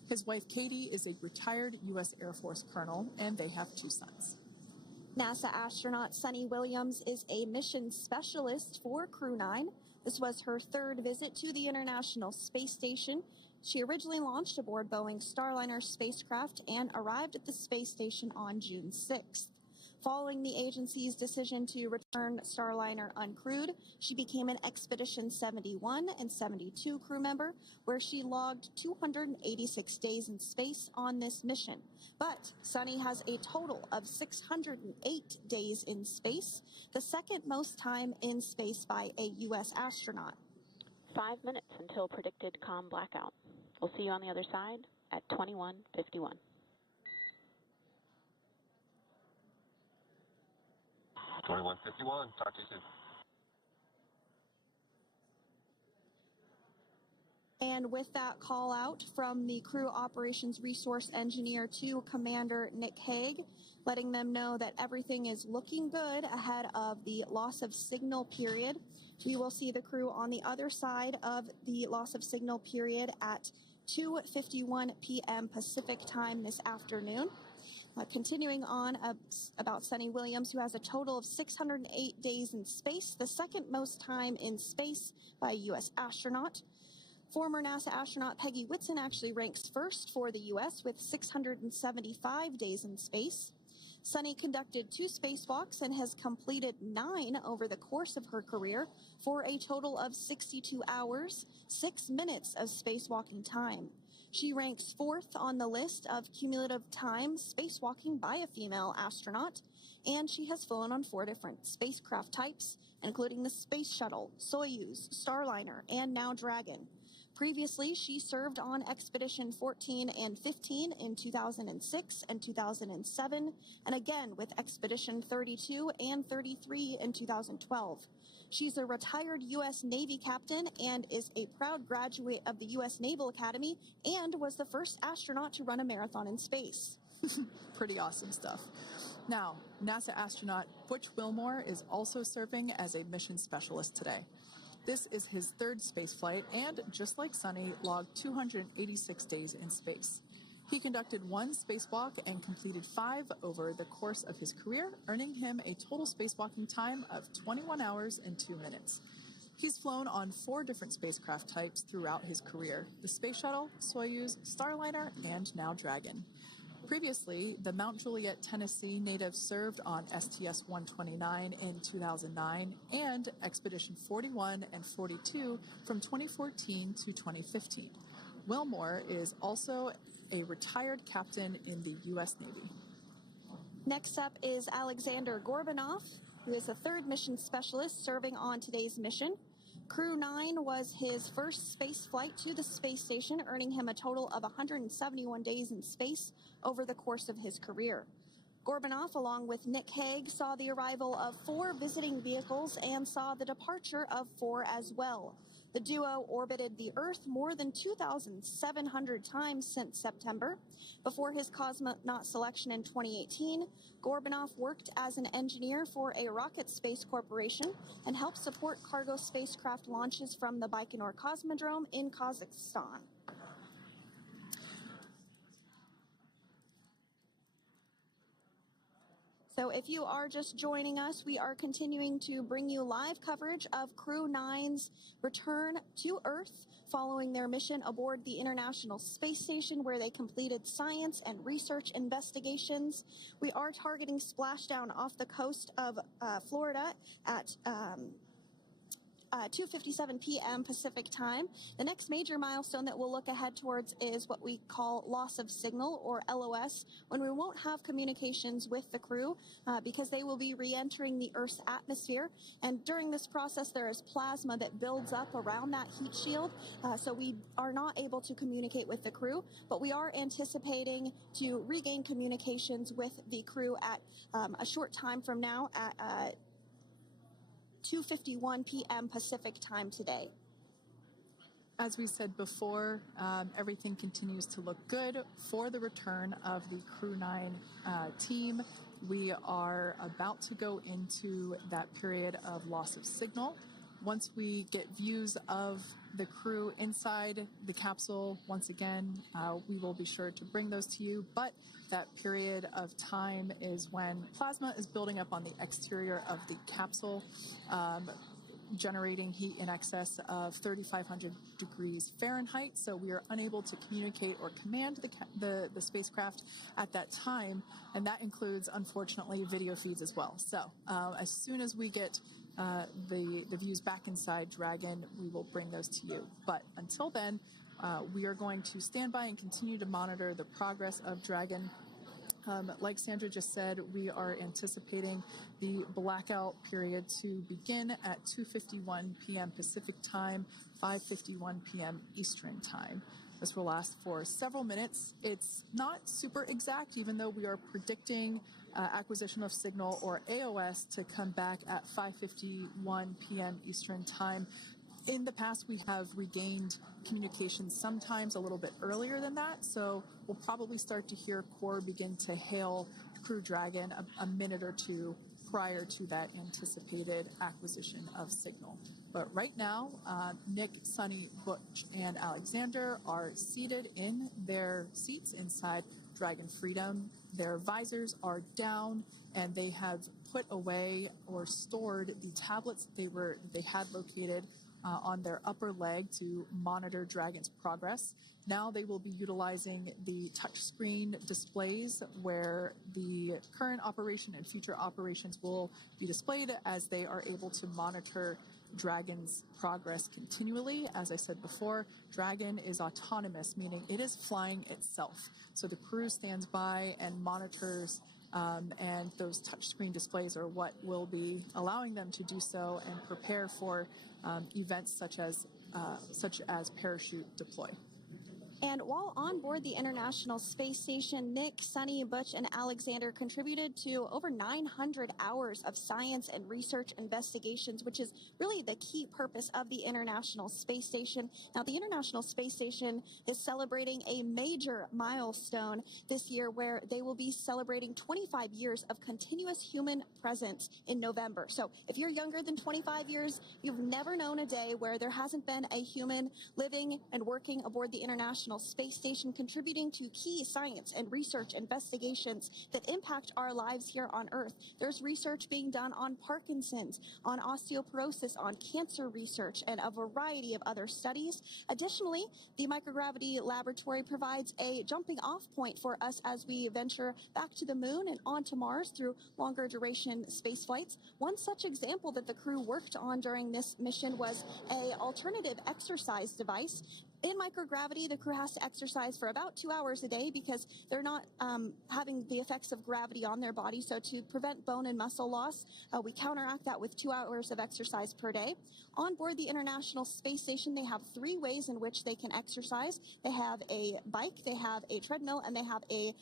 His wife, Katie, is a retired U.S. Air Force colonel, and they have 2 sons. NASA astronaut Suni Williams is a mission specialist for Crew 9. This was her third visit to the International Space Station. She originally launched aboard Boeing Starliner spacecraft and arrived at the space station on June 6th. Following the agency's decision to return Starliner uncrewed, she became an Expedition 71 and 72 crew member, where she logged 286 days in space on this mission. But Suni has a total of 608 days in space, the second most time in space by a U.S. astronaut. 5 minutes until predicted comm blackout. We'll see you on the other side at 21:51. Talk to you soon. And with that call out from the Crew Operations Resource Engineer to Commander Nick Hague, letting them know that everything is looking good ahead of the loss of signal period. We will see the crew on the other side of the loss of signal period at 2:51 p.m. Pacific time this afternoon. Continuing on about Suni Williams, who has a total of 608 days in space, the second most time in space by a U.S. astronaut. Former NASA astronaut Peggy Whitson actually ranks first for the U.S. with 675 days in space. Suni conducted 2 spacewalks and has completed 9 over the course of her career for a total of 62 hours, 6 minutes of spacewalking time. She ranks 4th on the list of cumulative time spacewalking by a female astronaut, and she has flown on 4 different spacecraft types, including the Space Shuttle, Soyuz, Starliner, and now Dragon. Previously, she served on Expedition 14 and 15 in 2006 and 2007, and again with Expedition 32 and 33 in 2012. She's a retired U.S. Navy captain and is a proud graduate of the U.S. Naval Academy and was the first astronaut to run a marathon in space. Pretty awesome stuff. Now, NASA astronaut Butch Wilmore is also serving as a mission specialist today. This is his third spaceflight and, just like Suni, logged 286 days in space. He conducted 1 spacewalk and completed 5 over the course of his career, earning him a total spacewalking time of 21 hours and 2 minutes. He's flown on 4 different spacecraft types throughout his career: the Space Shuttle, Soyuz, Starliner, and now Dragon. Previously, the Mount Juliet, Tennessee native served on STS-129 in 2009 and Expedition 41 and 42 from 2014 to 2015. Wilmore is also a retired captain in the U.S. Navy. Next up is Alexander Gorbunov, who is the third mission specialist serving on today's mission. Crew 9 was his first space flight to the space station, earning him a total of 171 days in space over the course of his career. Gorbanoff, along with Nick Hague, saw the arrival of 4 visiting vehicles and saw the departure of 4 as well. The duo orbited the Earth more than 2,700 times since September. Before his cosmonaut selection in 2018, Gorbanoff worked as an engineer for a rocket space corporation and helped support cargo spacecraft launches from the Baikonur Cosmodrome in Kazakhstan. So if you are just joining us, we are continuing to bring you live coverage of Crew 9's return to Earth following their mission aboard the International Space Station, where they completed science and research investigations. We are targeting splashdown off the coast of Florida at 2:57 p.m. Pacific time. The next major milestone that we'll look ahead towards is what we call loss of signal, or LOS, when we won't have communications with the crew because they will be re-entering the Earth's atmosphere. And during this process, there is plasma that builds up around that heat shield, so we are not able to communicate with the crew, but we are anticipating to regain communications with the crew at a short time from now at 2:51 p.m. Pacific time today. As we said before, everything continues to look good for the return of the Crew 9 team. We are about to go into that period of loss of signal. Once we get views of the crew inside the capsule, once again, we will be sure to bring those to you. But that period of time is when plasma is building up on the exterior of the capsule, generating heat in excess of 3,500 degrees Fahrenheit. So we are unable to communicate or command the spacecraft at that time. And that includes, unfortunately, video feeds as well. So as soon as we get the views back inside Dragon, we will bring those to you. But until then, we are going to stand by and continue to monitor the progress of Dragon. Like Sandra just said, we are anticipating the blackout period to begin at 2:51 p.m. Pacific time, 5:51 p.m. Eastern time. This will last for several minutes. It's not super exact, even though we are predicting acquisition of signal, or AOS, to come back at 5:51 p.m. Eastern time. In the past, we have regained communication sometimes a little bit earlier than that, so we'll probably start to hear Core begin to hail Crew Dragon a minute or two prior to that anticipated acquisition of signal. But right now, Nick, Sunny, Butch, and Alexander are seated in their seats inside Dragon Freedom. Their visors are down, and they have put away or stored the tablets they had located on their upper leg to monitor Dragon's progress. Now they will be utilizing the touchscreen displays, where the current operation and future operations will be displayed as they are able to monitor Dragon's progress continually. As I said before, Dragon is autonomous, meaning it is flying itself. So the crew stands by and monitors, and those touchscreen displays are what will be allowing them to do so and prepare for events such as parachute deploy. And while on board the International Space Station, Nick, Sunny, Butch, and Alexander contributed to over 900 hours of science and research investigations, which is really the key purpose of the International Space Station. Now, the International Space Station is celebrating a major milestone this year, where they will be celebrating 25 years of continuous human presence in November. So if you're younger than 25 years, you've never known a day where there hasn't been a human living and working aboard the International Space Station, contributing to key science and research investigations that impact our lives here on Earth. There's research being done on Parkinson's, on osteoporosis, on cancer research, and a variety of other studies. Additionally, the microgravity laboratory provides a jumping off point for us as we venture back to the moon and onto Mars through longer duration space flights. One such example that the crew worked on during this mission was an alternative exercise device. In microgravity, the crew has to exercise for about 2 hours a day because they're not having the effects of gravity on their body. So to prevent bone and muscle loss, we counteract that with 2 hours of exercise per day. On board the International Space Station, they have 3 ways in which they can exercise. They have a bike, they have a treadmill, and they have a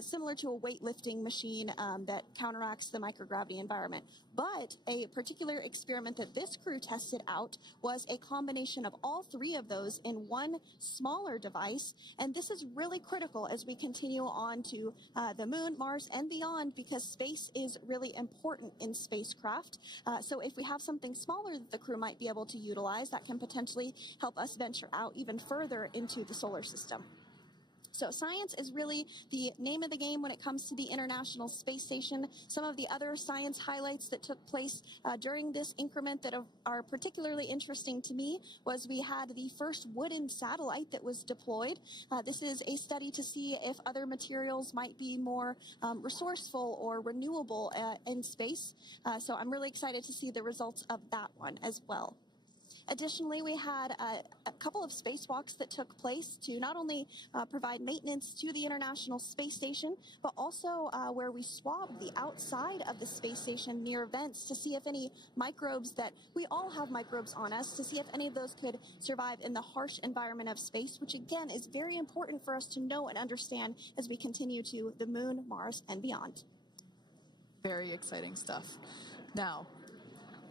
similar to a weightlifting machine that counteracts the microgravity environment. But a particular experiment that this crew tested out was a combination of all 3 of those in one smaller device. And this is really critical as we continue on to the moon, Mars, and beyond, because space is really important in spacecraft. So if we have something smaller that the crew might be able to utilize, that can potentially help us venture out even further into the solar system. So science is really the name of the game when it comes to the International Space Station. Some of the other science highlights that took place during this increment that are particularly interesting to me was we had the first wooden satellite that was deployed. This is a study to see if other materials might be more resourceful or renewable in space. So I'm really excited to see the results of that one as well. Additionally, we had a couple of spacewalks that took place to not only provide maintenance to the International Space Station, but also where we swabbed the outside of the space station near vents to see if any microbes that we all have microbes on us, to see if any of those could survive in the harsh environment of space, which again is very important for us to know and understand as we continue to the moon, Mars, and beyond. Very exciting stuff. Now,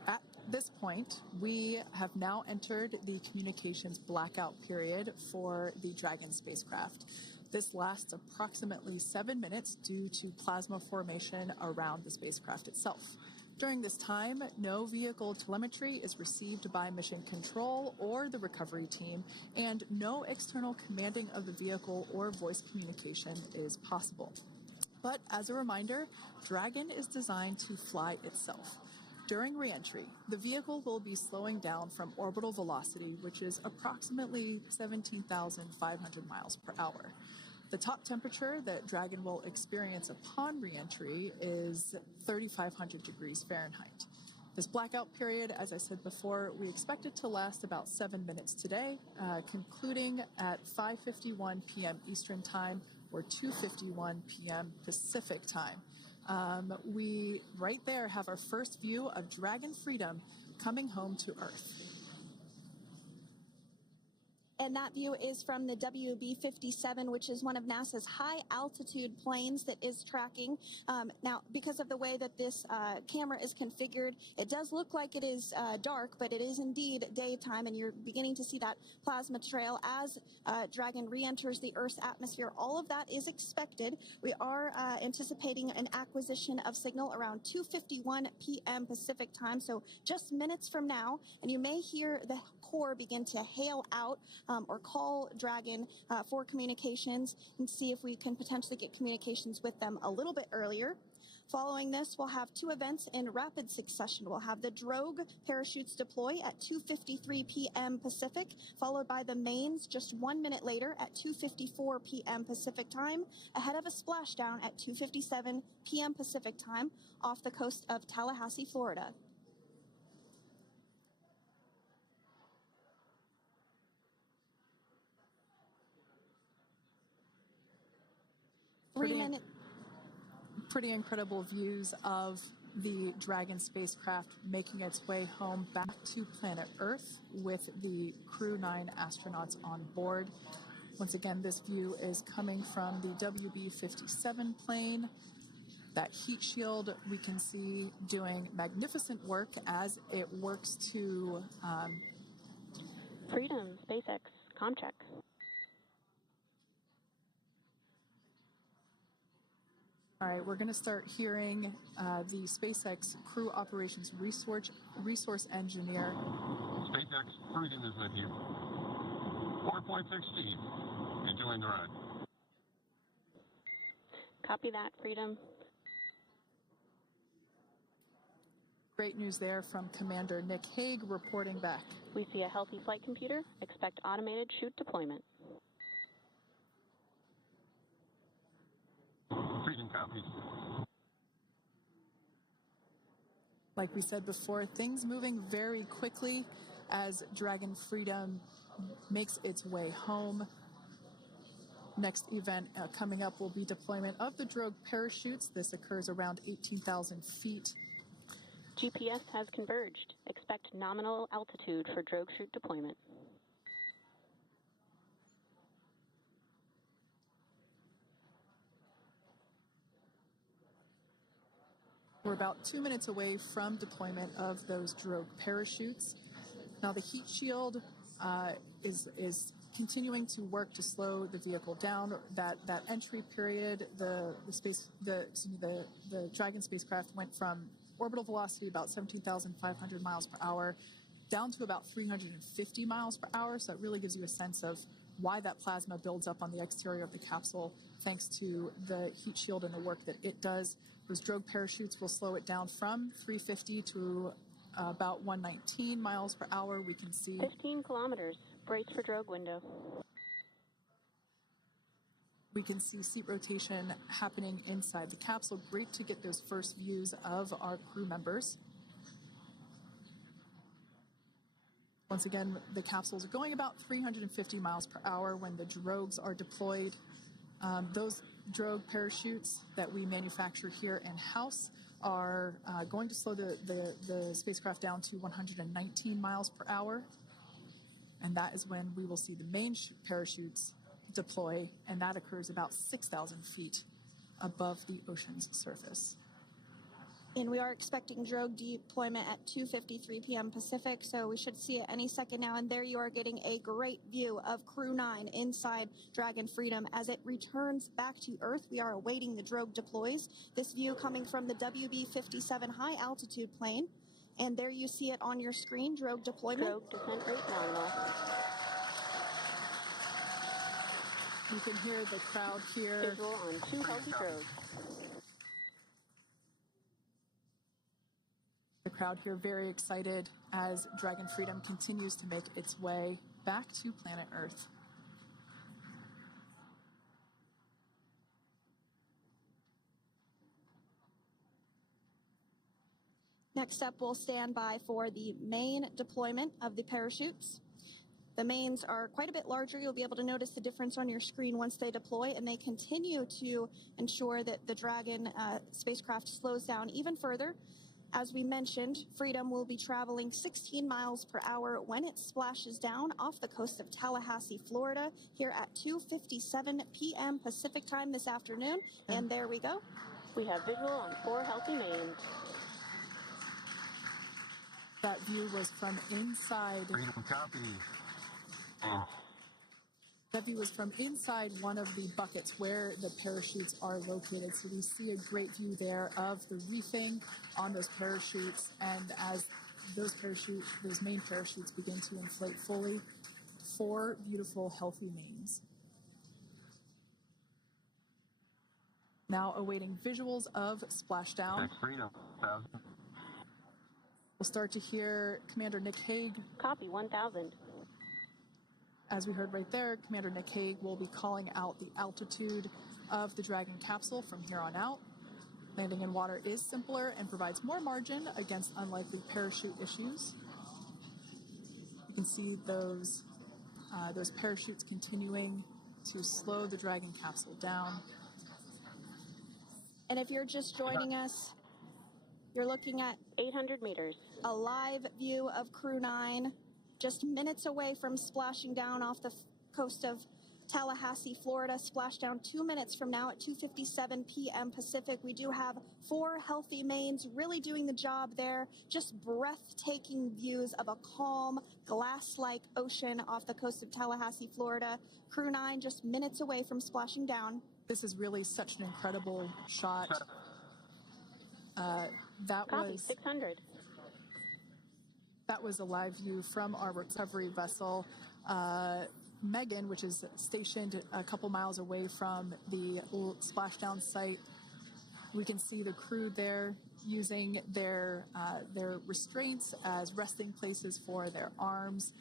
at this point, we have now entered the communications blackout period for the Dragon spacecraft. This lasts approximately 7 minutes due to plasma formation around the spacecraft itself. During this time, no vehicle telemetry is received by mission control or the recovery team, and no external commanding of the vehicle or voice communication is possible. But as a reminder, Dragon is designed to fly itself. During re-entry, the vehicle will be slowing down from orbital velocity, which is approximately 17,500 miles per hour. The top temperature that Dragon will experience upon re-entry is 3,500 degrees Fahrenheit. This blackout period, as I said before, we expect it to last about 7 minutes today, concluding at 5:51 p.m. Eastern Time or 2:51 p.m. Pacific Time. We right there have our first view of Dragon Freedom coming home to Earth. And that view is from the WB-57, which is one of NASA's high-altitude planes that is tracking. Now, because of the way that this camera is configured, it does look like it is dark, but it is indeed daytime, and you're beginning to see that plasma trail as Dragon re-enters the Earth's atmosphere. All of that is expected. We are anticipating an acquisition of signal around 2:51 p.m. Pacific Time, so just minutes from now, and you may hear the core begin to hail out or call Dragon for communications and see if we can potentially get communications with them a little bit earlier. Following this, we'll have 2 events in rapid succession. We'll have the drogue parachutes deploy at 2:53 p.m. Pacific, followed by the mains just 1 minute later at 2:54 p.m. Pacific Time, ahead of a splashdown at 2:57 p.m. Pacific Time off the coast of Tallahassee, Florida. Pretty incredible views of the Dragon spacecraft making its way home back to planet Earth with the Crew 9 astronauts on board. Once again, this view is coming from the WB-57 plane. That heat shield we can see doing magnificent work as it works to Freedom, SpaceX, Comcheck. All right, we're going to start hearing the SpaceX Crew Operations Resource Engineer. SpaceX Freedom is with you. 4.6 feet. Enjoying the ride. Copy that, Freedom. Great news there from Commander Nick Hague reporting back. We see a healthy flight computer. Expect automated chute deployment. Freedom copies. Like we said before, things moving very quickly as Dragon Freedom makes its way home. Next event coming up will be deployment of the drogue parachutes. This occurs around 18,000 feet. GPS has converged. Expect nominal altitude for drogue chute deployment. We're about 2 minutes away from deployment of those drogue parachutes. Now the heat shield is continuing to work to slow the vehicle down. That entry period, the Dragon spacecraft went from orbital velocity about 17,500 miles per hour down to about 350 miles per hour. So it really gives you a sense of why that plasma builds up on the exterior of the capsule, thanks to the heat shield and the work that it does. Those drogue parachutes will slow it down from 350 to about 119 miles per hour. We can see 15 kilometers. Brace for drogue window. We can see seat rotation happening inside the capsule. Great to get those first views of our crew members. Once again, the capsules are going about 350 miles per hour when the drogues are deployed. Those drogue parachutes that we manufacture here in-house are going to slow the spacecraft down to 119 miles per hour. And that is when we will see the main parachutes deploy, and that occurs about 6,000 feet above the ocean's surface. And we are expecting drogue deployment at 2:53 p.m. Pacific, so we should see it any second now. And there you are getting a great view of Crew 9 inside Dragon Freedom as it returns back to Earth. We are awaiting the drogue deploys. This view coming from the WB-57 high altitude plane. And there you see it on your screen, drogue deployment. Drogue descent rate nominal. You can hear the crowd here. Visual on 2 healthy drogues. The crowd here very excited as Dragon Freedom continues to make its way back to planet Earth. Next up, we'll stand by for the main deployment of the parachutes. The mains are quite a bit larger. You'll be able to notice the difference on your screen once they deploy, and they continue to ensure that the Dragon spacecraft slows down even further. As we mentioned, Freedom will be traveling 16 miles per hour when it splashes down off the coast of Tallahassee, Florida, here at 2:57 p.m. Pacific time this afternoon. And there we go. We have visual on 4 healthy mains. That view was from inside. Freedom copy. That view was from inside one of the buckets where the parachutes are located. So we see a great view there of the reefing on those parachutes. And as those main parachutes begin to inflate fully, 4 beautiful, healthy mains. Now awaiting visuals of Splashdown. Freedom, 1,000. We'll start to hear Commander Nick Hague. Copy, 1,000. As we heard right there, Commander Nick Hague will be calling out the altitude of the Dragon capsule from here on out. Landing in water is simpler and provides more margin against unlikely parachute issues. You can see those parachutes continuing to slow the Dragon capsule down. And if you're just joining us, you're looking at 800 meters. a live view of Crew 9, just minutes away from splashing down off the coast of Tallahassee, Florida. Splashdown 2 minutes from now at 2:57 p.m. Pacific. We do have 4 healthy mains really doing the job there. Just breathtaking views of a calm, glass-like ocean off the coast of Tallahassee, Florida. Crew 9 just minutes away from splashing down. This is really such an incredible shot. Copy, 600. That was a live view from our recovery vessel, Megan, which is stationed a couple miles away from the splashdown site. We can see the crew there using their restraints as resting places for their arms.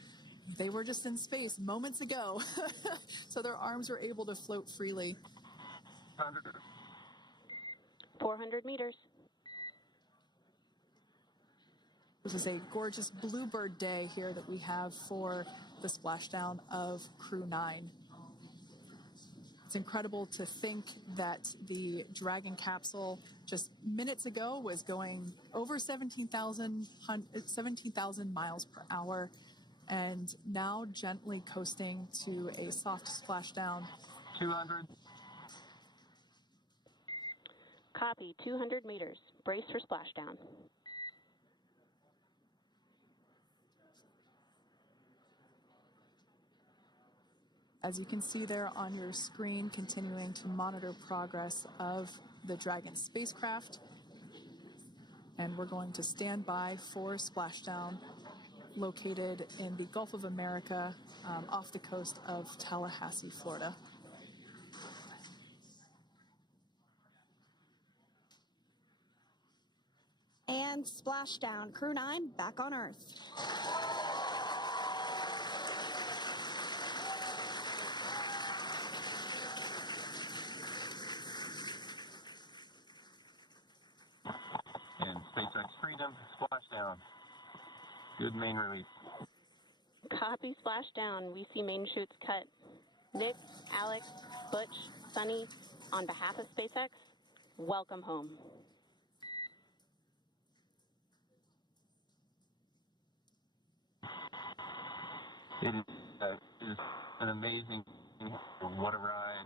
They were just in space moments ago, so their arms were able to float freely. 400 meters. This is a gorgeous bluebird day here that we have for the splashdown of Crew 9. It's incredible to think that the Dragon capsule just minutes ago was going over 17,000 miles per hour and now gently coasting to a soft splashdown. 200. Copy, 200 meters. Brace for splashdown. As you can see there on your screen, continuing to monitor progress of the Dragon spacecraft. And we're going to stand by for splashdown located in the Gulf of America off the coast of Tallahassee, Florida. And splashdown, Crew 9 back on Earth. And SpaceX Freedom, splashdown. Good main release. Copy, splashdown. We see main chutes cut. Nick, Alex, Butch, Sunny, on behalf of SpaceX, welcome home. It is an amazing, what a ride.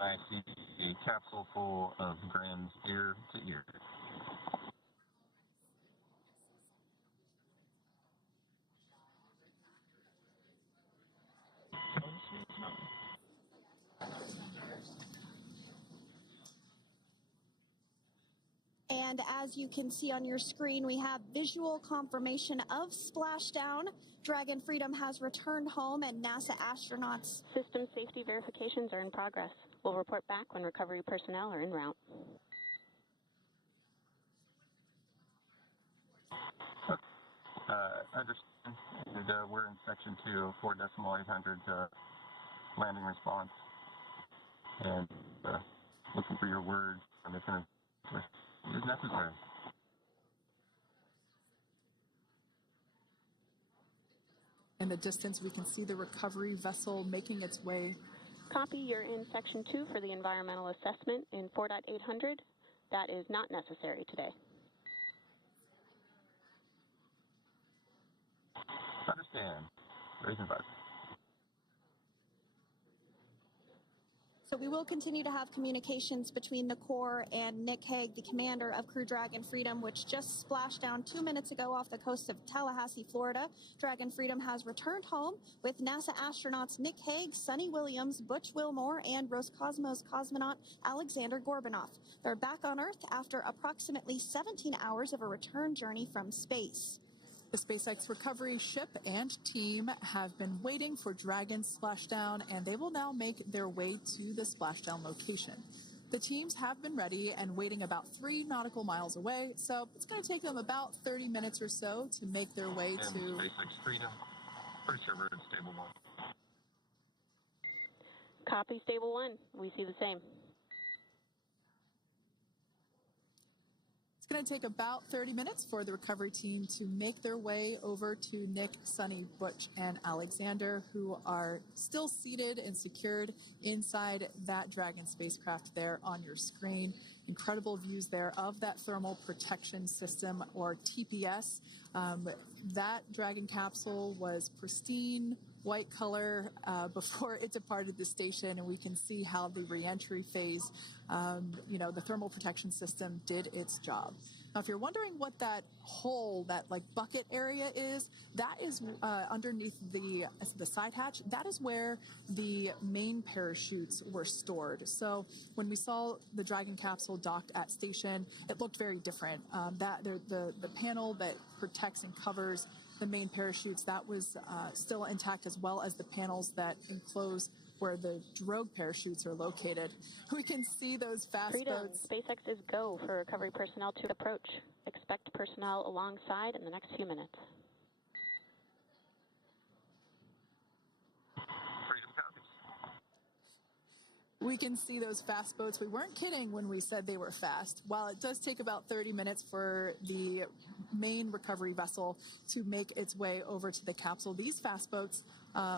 I see a capsule full of grins ear to ear. And as you can see on your screen, we have visual confirmation of splashdown. Dragon Freedom has returned home and NASA astronauts. System safety verifications are in progress. We'll report back when recovery personnel are en route. Understand, and we're in section 2, 4.800 landing response. And looking for your word on this is necessary. In the distance, we can see the recovery vessel making its way. Copy, you're in section 2 for the environmental assessment in 4.800. That is not necessary today. Understand. Raising button. So we will continue to have communications between the Corps and Nick Hague, the commander of Crew Dragon Freedom, which just splashed down 2 minutes ago off the coast of Tallahassee, Florida. Dragon Freedom has returned home with NASA astronauts Nick Hague, Sunny Williams, Butch Wilmore, and Roscosmos cosmonaut Alexander Gorbunoff. They're back on Earth after approximately 17 hours of a return journey from space. The SpaceX recovery ship and team have been waiting for Dragon's splashdown, and they will now make their way to the splashdown location. The teams have been ready and waiting about 3 nautical miles away, so it's going to take them about 30 minutes or so to make their way and to SpaceX Freedom. Pretty sure we're in stable 1. Copy, stable 1. We see the same. It's going to take about 30 minutes for the recovery team to make their way over to Nick, Sunny, Butch, and Alexander, who are still seated and secured inside that Dragon spacecraft there on your screen. Incredible views there of that thermal protection system, or TPS. That Dragon capsule was pristine, white color before it departed the station, and we can see how the reentry phase, the thermal protection system did its job. Now, if you're wondering what that hole, that like bucket area is, that is underneath the side hatch. That is where the main parachutes were stored. So when we saw the Dragon capsule docked at station, it looked very different. The panel that protects and covers the main parachutes, that was still intact, as well as the panels that enclose where the drogue parachutes are located. We can see those fast boats. SpaceX is go for recovery personnel to approach. Expect personnel alongside in the next few minutes. Freedom copies. We can see those fast boats. We weren't kidding when we said they were fast. While it does take about 30 minutes for the main recovery vessel to make its way over to the capsule, these fast boats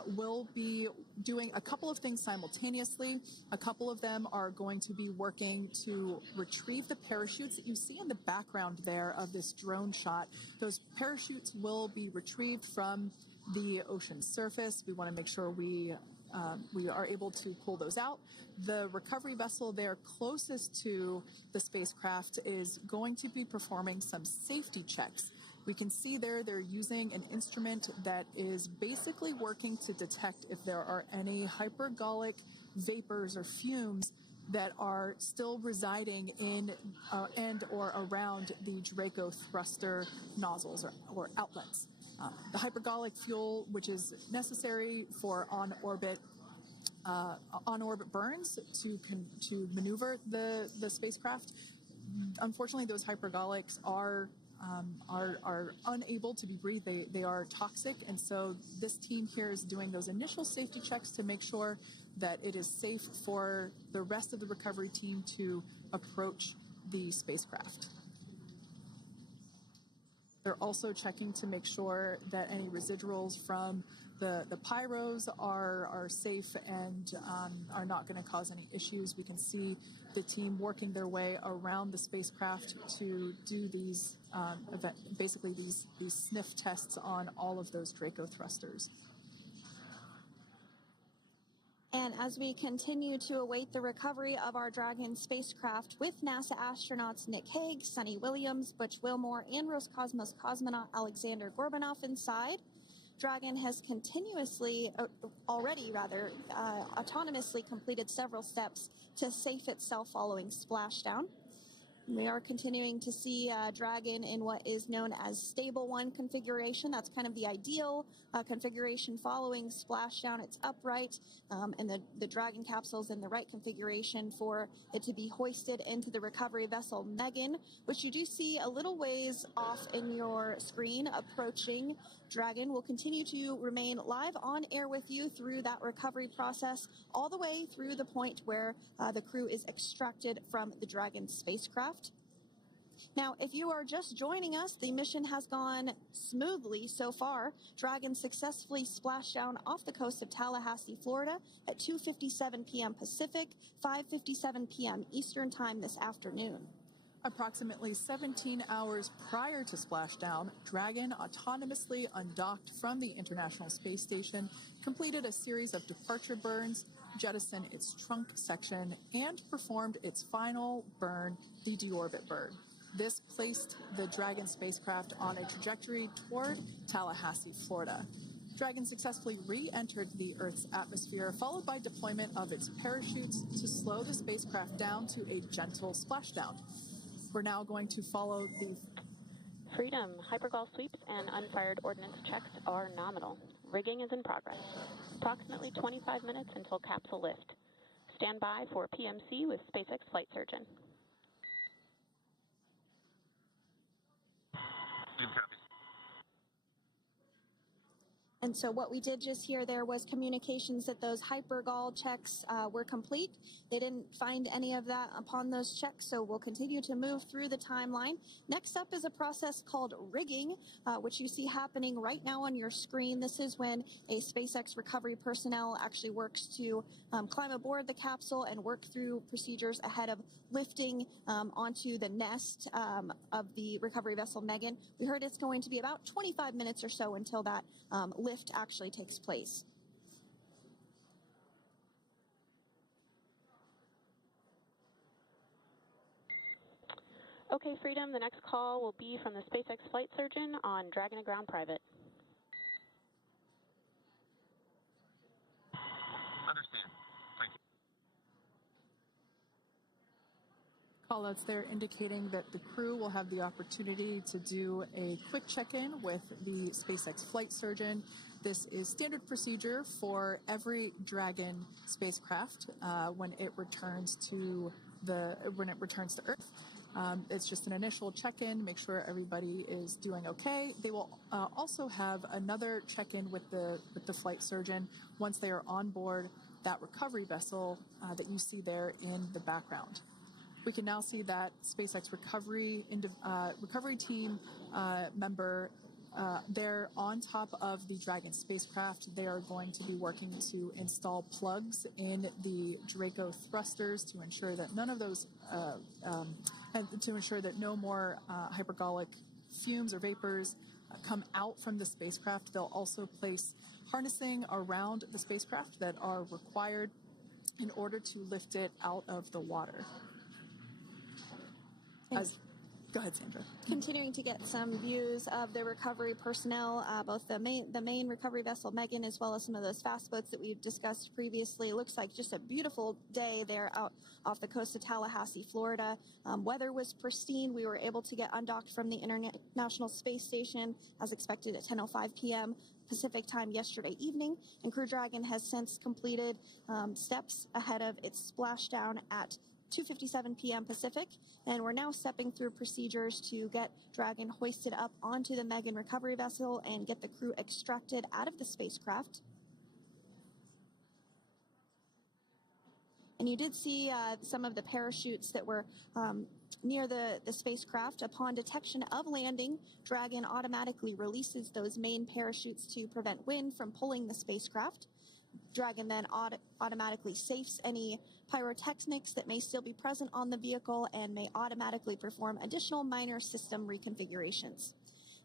will be doing a couple of things simultaneously. A couple of them are going to be working to retrieve the parachutes that you see in the background there of this drone shot. Those parachutes will be retrieved from the ocean surface. We want to make sure we are able to pull those out. The recovery vessel there closest to the spacecraft is going to be performing some safety checks. We can see there they're using an instrument that is basically working to detect if there are any hypergolic vapors or fumes that are still residing in and or around the Draco thruster nozzles or outlets. The hypergolic fuel, which is necessary for on-orbit burns to maneuver the spacecraft. Unfortunately, those hypergolics are unable to be breathed. They are toxic, and so this team here is doing those initial safety checks to make sure that it is safe for the rest of the recovery team to approach the spacecraft. They're also checking to make sure that any residuals from the pyros are safe and are not going to cause any issues. We can see the team working their way around the spacecraft to do these basically these sniff tests on all of those Draco thrusters. And as we continue to await the recovery of our Dragon spacecraft with NASA astronauts Nick Hague, Sunny Williams, Butch Wilmore, and Roscosmos cosmonaut Alexander Gorbanov inside, Dragon has autonomously completed several steps to safe itself following splashdown. We are continuing to see Dragon in what is known as stable 1 configuration. That's kind of the ideal configuration following splashdown. It's upright, and the Dragon capsule is in the right configuration for it to be hoisted into the recovery vessel Megan, which you do see a little ways off in your screen approaching. Dragon will continue to remain live on air with you through that recovery process, all the way through the point where the crew is extracted from the Dragon spacecraft. Now, if you are just joining us, the mission has gone smoothly so far. Dragon successfully splashed down off the coast of Tallahassee, Florida at 2:57 p.m. Pacific, 5:57 p.m. Eastern Time this afternoon. Approximately 17 hours prior to splashdown, Dragon autonomously undocked from the International Space Station, completed a series of departure burns, jettisoned its trunk section, and performed its final burn, the Deorbit burn. This placed the Dragon spacecraft on a trajectory toward Tallahassee, Florida. Dragon successfully re-entered the Earth's atmosphere, followed by deployment of its parachutes to slow the spacecraft down to a gentle splashdown. We're now going to follow the Freedom. Hypergol sweeps and unfired ordnance checks are nominal. Rigging is in progress. Approximately 25 minutes until capsule lift. Stand by for PMC with SpaceX flight surgeon. And so what we did just hear there was communications that those hypergol checks were complete. They didn't find any of that upon those checks, so we'll continue to move through the timeline. Next up is a process called rigging, which you see happening right now on your screen. This is when a SpaceX recovery personnel actually works to climb aboard the capsule and work through procedures ahead of lifting onto the nest of the recovery vessel Megan. We heard it's going to be about 25 minutes or so until that lift actually takes place. Okay, Freedom, the next call will be from the SpaceX flight surgeon on Dragon Ground Private. Understand. Thank you. callouts there indicating that the crew will have the opportunity to do a quick check-in with the SpaceX flight surgeon. This is standard procedure for every Dragon spacecraft when it returns to Earth. It's just an initial check-in, make sure everybody is doing okay. They will also have another check-in with the flight surgeon once they are on board that recovery vessel that you see there in the background. We can now see that SpaceX recovery team member they're on top of the Dragon spacecraft. They are going to be working to install plugs in the Draco thrusters to ensure that none of those, to ensure that no more hypergolic fumes or vapors come out from the spacecraft. They'll also place harnessing around the spacecraft that are required in order to lift it out of the water. Go ahead, Sandra. Continuing to get some views of the recovery personnel, both the main recovery vessel, Megan, as well as some of those fast boats that we've discussed previously. It looks like just a beautiful day there out off the coast of Tallahassee, Florida. Weather was pristine. We were able to get undocked from the International Space Station as expected at 10:05 p.m. Pacific time yesterday evening, and Crew Dragon has since completed steps ahead of its splashdown at 2:57 p.m. Pacific, and we're now stepping through procedures to get Dragon hoisted up onto the Megan recovery vessel and get the crew extracted out of the spacecraft. And you did see some of the parachutes that were near the spacecraft. Upon detection of landing, Dragon automatically releases those main parachutes to prevent wind from pulling the spacecraft. Dragon then automatically safes any pyrotechnics that may still be present on the vehicle and may automatically perform additional minor system reconfigurations.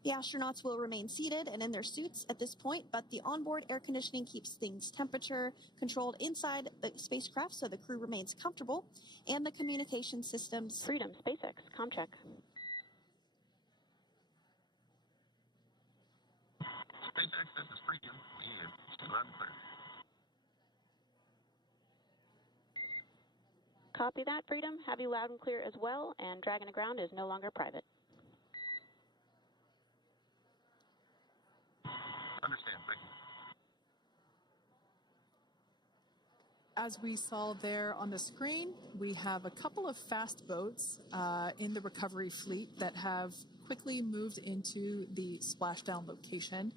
The astronauts will remain seated and in their suits at this point, but the onboard air conditioning keeps things temperature controlled inside the spacecraft so the crew remains comfortable, and the communication systems. Freedom, SpaceX, ComCheck. SpaceX, this is Freedom. Loud and clear. Copy that, Freedom. Have you loud and clear as well, and Dragon to ground is no longer private. Understand, thank you. As we saw there on the screen, we have a couple of fast boats in the recovery fleet that have quickly moved into the splashdown location.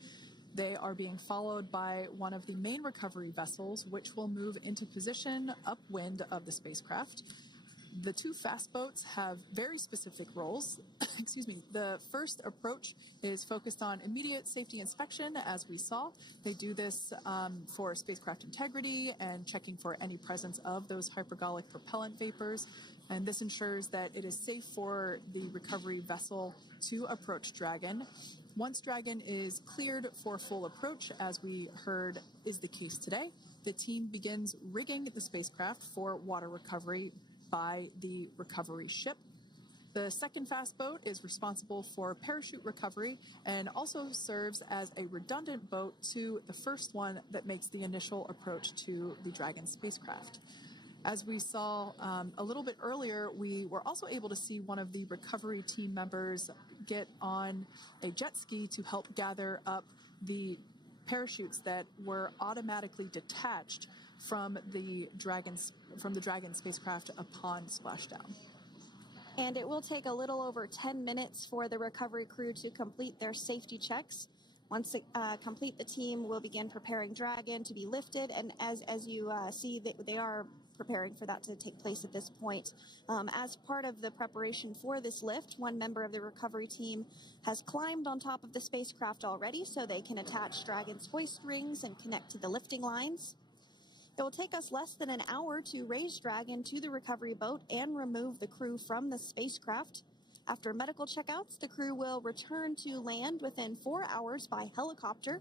They are being followed by one of the main recovery vessels, which will move into position upwind of the spacecraft. The two fast boats have very specific roles. Excuse me. The first approach is focused on immediate safety inspection, as we saw. They do this for spacecraft integrity and checking for any presence of those hypergolic propellant vapors. And this ensures that it is safe for the recovery vessel to approach Dragon. Once Dragon is cleared for full approach, as we heard is the case today, the team begins rigging the spacecraft for water recovery by the recovery ship. The second fast boat is responsible for parachute recovery and also serves as a redundant boat to the first one that makes the initial approach to the Dragon spacecraft. As we saw a little bit earlier, we were also able to see one of the recovery team members get on a jet ski to help gather up the parachutes that were automatically detached from the Dragon spacecraft upon splashdown. And it will take a little over 10 minutes for the recovery crew to complete their safety checks. Once they complete, the team will begin preparing Dragon to be lifted, and as you see, they are preparing for that to take place at this point. As part of the preparation for this lift, one member of the recovery team has climbed on top of the spacecraft already so they can attach Dragon's hoist rings and connect to the lifting lines. It will take us less than an hour to raise Dragon to the recovery boat and remove the crew from the spacecraft. After medical checkouts, the crew will return to land within 4 hours by helicopter.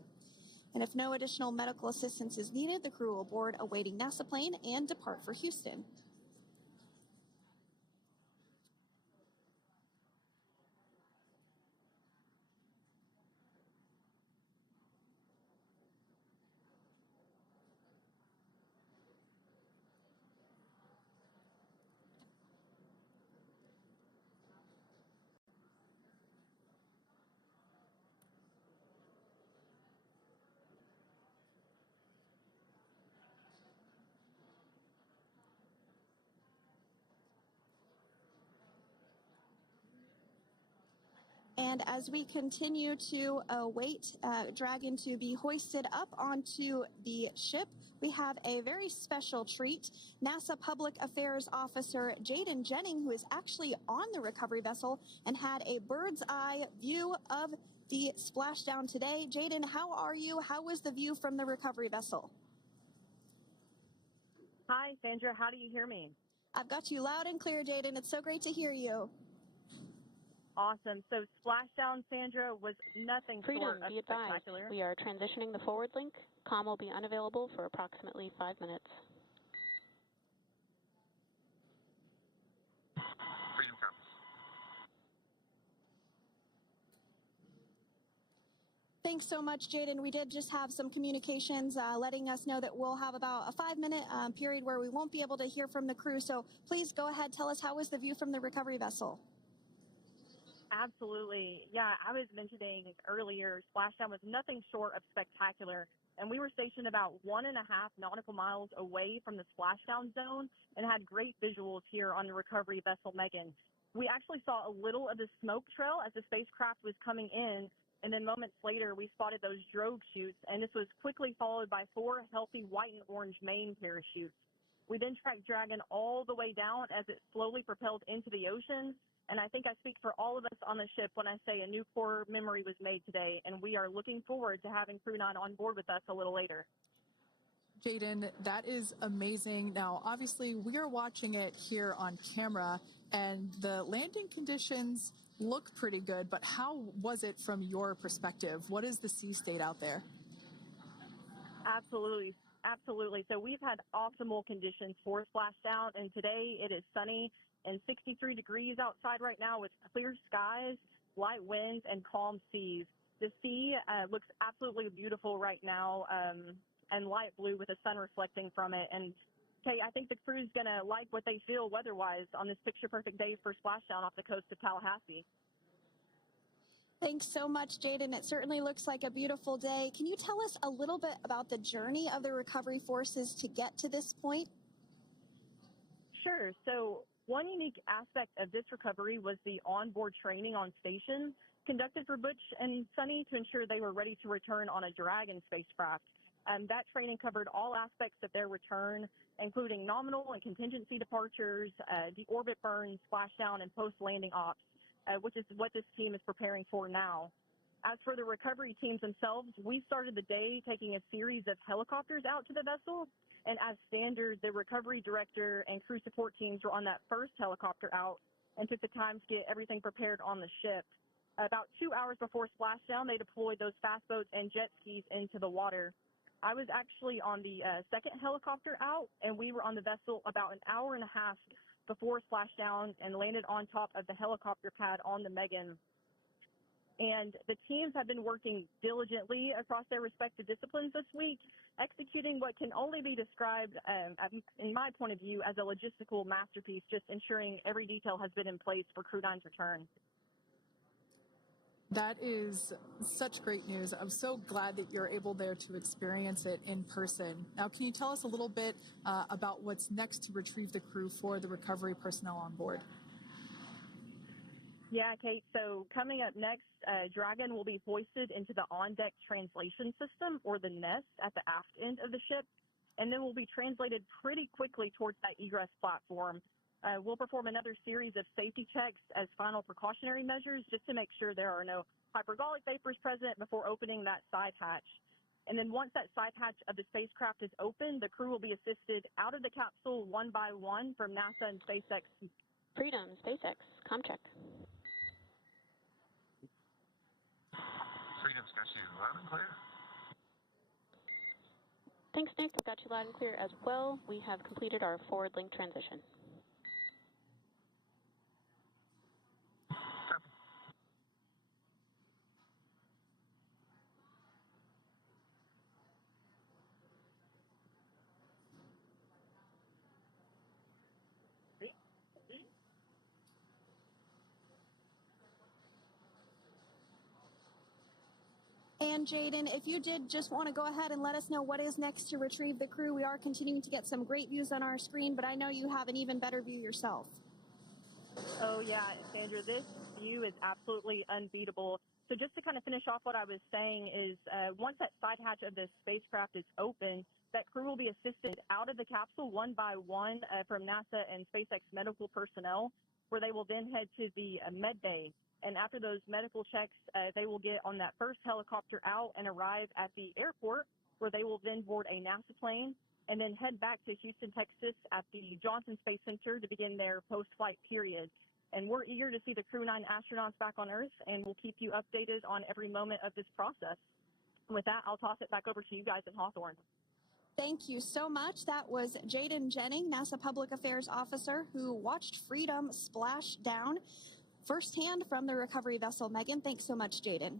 And if no additional medical assistance is needed, the crew will board a waiting NASA plane and depart for Houston. And as we continue to await Dragon to be hoisted up onto the ship, we have a very special treat. NASA Public Affairs Officer Jaden Jennings, who is actually on the recovery vessel and had a bird's eye view of the splashdown today. Jaden, how are you? How was the view from the recovery vessel? Hi, Sandra. How do you hear me? I've got you loud and clear, Jaden. It's so great to hear you. Awesome. So Splashdown, Sandra, was nothing short of be advised, spectacular. we are transitioning the forward link. Comm will be unavailable for approximately 5 minutes. Freedom comes. Thanks so much, Jaden. We did just have some communications letting us know that we'll have about a 5-minute period where we won't be able to hear from the crew. So please go ahead, tell us, how was the view from the recovery vessel? Absolutely. Yeah, I was mentioning earlier, Splashdown was nothing short of spectacular. And we were stationed about 1.5 nautical miles away from the splashdown zone and had great visuals here on the recovery vessel Megan. We actually saw a little of the smoke trail as the spacecraft was coming in, and then moments later we spotted those drogue chutes, and this was quickly followed by 4 healthy white and orange main parachutes. We then tracked Dragon all the way down as it slowly propelled into the ocean. And I think I speak for all of us on the ship when I say a new core memory was made today, and we are looking forward to having Crew 9 on board with us a little later. Jaden, that is amazing. Now, obviously, we are watching it here on camera, and the landing conditions look pretty good, but how was it from your perspective? What is the sea state out there? Absolutely. Absolutely. So we've had optimal conditions for Splashdown, and today it is sunny and 63 degrees outside right now with clear skies, light winds, and calm seas. The sea looks absolutely beautiful right now, and light blue with the sun reflecting from it. And Kate, I think the crew's going to like what they feel weather-wise on this picture-perfect day for Splashdown off the coast of Tallahassee. Thanks so much, Jaden. It certainly looks like a beautiful day. Can you tell us a little bit about the journey of the recovery forces to get to this point? Sure. So one unique aspect of this recovery was the onboard training on station conducted for Butch and Sunny to ensure they were ready to return on a Dragon spacecraft. That training covered all aspects of their return, including nominal and contingency departures, deorbit burns, splashdown, and post-landing ops, which is what this team is preparing for now. As for the recovery teams themselves, we started the day taking a series of helicopters out to the vessel. And as standard, the recovery director and crew support teams were on that first helicopter out and took the time to get everything prepared on the ship. About 2 hours before splashdown, they deployed those fast boats and jet skis into the water. I was actually on the second helicopter out, and we were on the vessel about an hour and a half before splashdown and landed on top of the helicopter pad on the Megan. And the teams have been working diligently across their respective disciplines this week, executing what can only be described, in my point of view, as a logistical masterpiece, just ensuring every detail has been in place for Crew 9's return. That is such great news. I'm so glad that you're able there to experience it in person. Now, can you tell us a little bit about what's next to retrieve the crew for the recovery personnel on board? Yeah, Kate. So coming up next, Dragon will be hoisted into the on-deck translation system, or the nest, at the aft end of the ship, and then will be translated pretty quickly towards that egress platform. We'll perform another series of safety checks as final precautionary measures just to make sure there are no hypergolic vapors present before opening that side hatch. And then once that side hatch of the spacecraft is open, the crew will be assisted out of the capsule one by one from NASA and SpaceX. Freedom, SpaceX, ComCheck. Freedom's got you loud and clear. Thanks, Nick. I've got you loud and clear as well. We have completed our forward link transition. And Jaden, if you did just want to go ahead and let us know what is next to retrieve the crew, we are continuing to get some great views on our screen, but I know you have an even better view yourself. Oh, yeah, Sandra, this view is absolutely unbeatable. So just to kind of finish off what I was saying is once that side hatch of the spacecraft is open, that crew will be assisted out of the capsule one by one from NASA and SpaceX medical personnel, where they will then head to the med bay. And after those medical checks, they will get on that first helicopter out and arrive at the airport, where they will then board a NASA plane and then head back to Houston, Texas at the Johnson Space Center to begin their post-flight period. And we're eager to see the Crew 9 astronauts back on Earth, and we'll keep you updated on every moment of this process. With that, I'll toss it back over to you guys in Hawthorne. Thank you so much. That was Jaden Jennings, NASA Public Affairs Officer, who watched Freedom splash down firsthand from the recovery vessel Megan. Thanks so much, Jaden.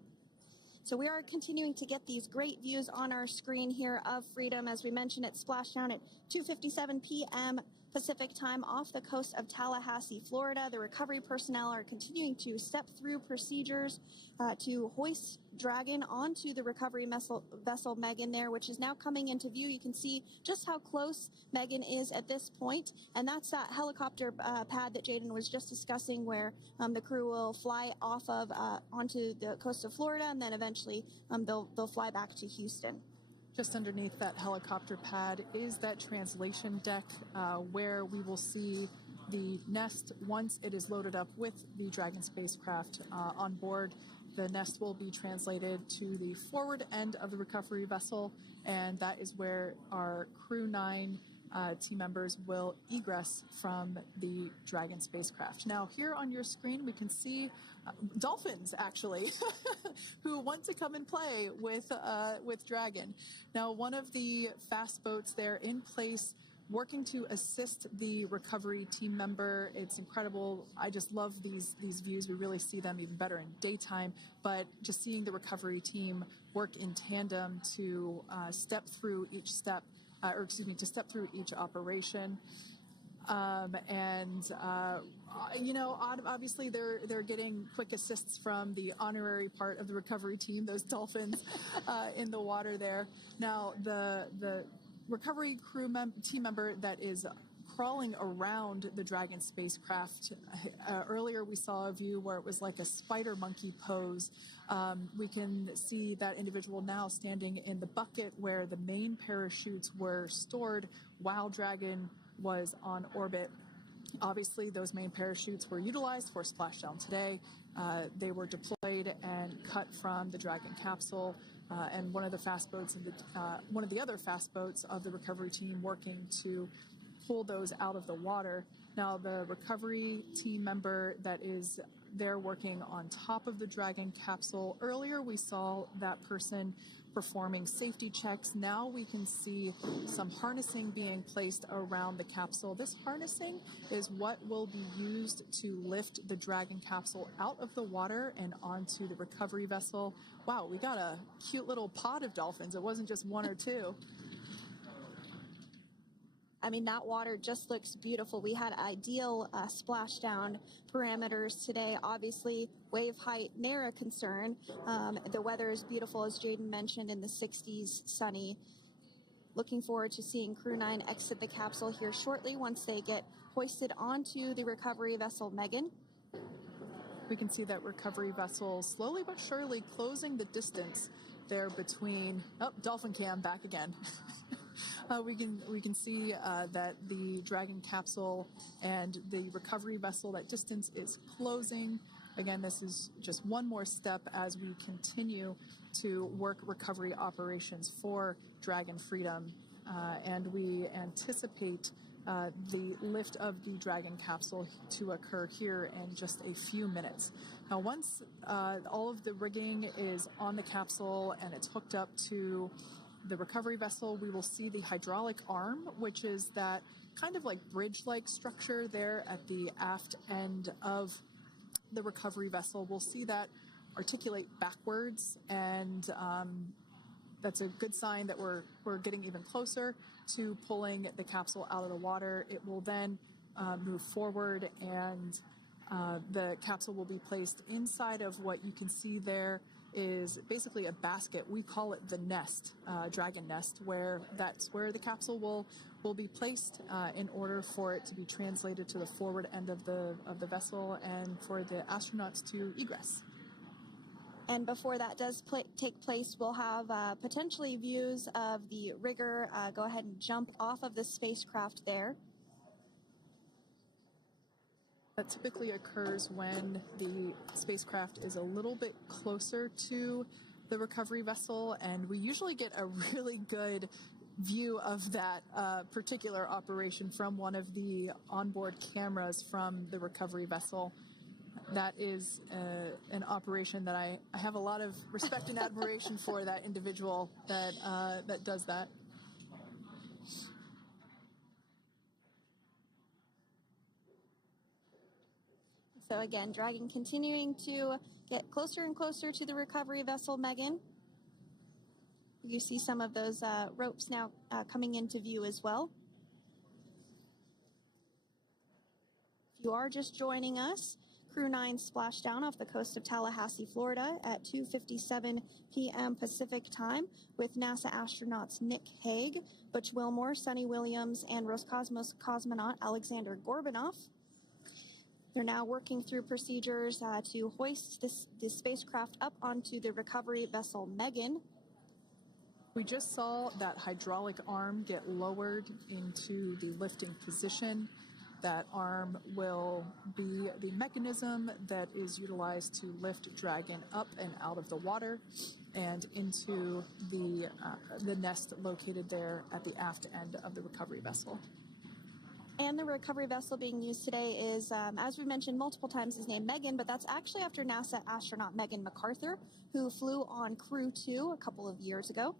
So we are continuing to get these great views on our screen here of Freedom. As we mentioned, it splashed down at 2:57 p.m. Pacific time off the coast of Tallahassee, Florida. The recovery personnel are continuing to step through procedures to hoist Dragon onto the recovery vessel Megan there, which is now coming into view. You can see just how close Megan is at this point, and that's that helicopter pad that Jaden was just discussing, where the crew will fly off of onto the coast of Florida, and then eventually they'll fly back to Houston. Just underneath that helicopter pad is that translation deck where we will see the nest once it is loaded up with the Dragon spacecraft on board. The nest will be translated to the forward end of the recovery vessel, and that is where our Crew 9 team members will egress from the Dragon spacecraft. Now, here on your screen, we can see dolphins, actually, who want to come and play with Dragon. Now, one of the fast boats there in place, working to assist the recovery team member. It's incredible. I just love these views. We really see them even better in daytime, but just seeing the recovery team work in tandem to step through each step, to step through each operation. Obviously they're getting quick assists from the honorary part of the recovery team, those dolphins in the water there. Now, the recovery team member that is crawling around the Dragon spacecraft, earlier we saw a view where it was like a spider monkey pose. We can see that individual now standing in the bucket where the main parachutes were stored while Dragon was on orbit. Obviously, those main parachutes were utilized for Splashdown today. They were deployed and cut from the Dragon capsule, and one of the other fast boats of the recovery team working to pull those out of the water. Now, the recovery team member that is there working on top of the Dragon capsule, earlier we saw that person performing safety checks. Now we can see some harnessing being placed around the capsule. This harnessing is what will be used to lift the Dragon capsule out of the water and onto the recovery vessel. Wow, we got a cute little pod of dolphins. It wasn't just one or two. I mean, that water just looks beautiful. We had ideal splashdown parameters today. Obviously, wave height, ne'er a concern. The weather is beautiful, as Jaden mentioned, in the 60s, sunny. Looking forward to seeing Crew 9 exit the capsule here shortly once they get hoisted onto the recovery vessel Megan. We can see that recovery vessel slowly but surely closing the distance there between, dolphin cam back again. We can see that the Dragon capsule and the recovery vessel, that distance is closing. Again, this is just one more step as we continue to work recovery operations for Dragon Freedom, and we anticipate the lift of the Dragon capsule to occur here in just a few minutes. Now, once all of the rigging is on the capsule and it's hooked up to the recovery vessel, we will see the hydraulic arm, which is that kind of like bridge-like structure there at the aft end of the recovery vessel. We'll see that articulate backwards, and that's a good sign that we're getting even closer to pulling the capsule out of the water. It will then move forward, and the capsule will be placed inside of what you can see there is basically a basket. We call it the nest, Dragon nest, where that's where the capsule will be placed in order for it to be translated to the forward end of the vessel and for the astronauts to egress. And before that does take place, we'll have potentially views of the rigger go ahead and jump off of the spacecraft there. That typically occurs when the spacecraft is a little bit closer to the recovery vessel, and we usually get a really good view of that particular operation from one of the onboard cameras from the recovery vessel. That is an operation that I have a lot of respect and admiration for, that individual that does that. So again, Dragon continuing to get closer and closer to the recovery vessel, Megan. You see some of those ropes now coming into view as well. If you are just joining us, Crew 9 Splashdown off the coast of Tallahassee, Florida at 2:57 p.m. Pacific time with NASA astronauts Nick Hague, Butch Wilmore, Sonny Williams, and Roscosmos cosmonaut Alexander Gorbanov. They're now working through procedures to hoist this spacecraft up onto the recovery vessel Megan. We just saw that hydraulic arm get lowered into the lifting position. That arm will be the mechanism that is utilized to lift Dragon up and out of the water and into the nest located there at the aft end of the recovery vessel. And the recovery vessel being used today is, as we mentioned multiple times, is named Megan, but that's actually after NASA astronaut Megan McArthur, who flew on Crew 2 a couple of years ago.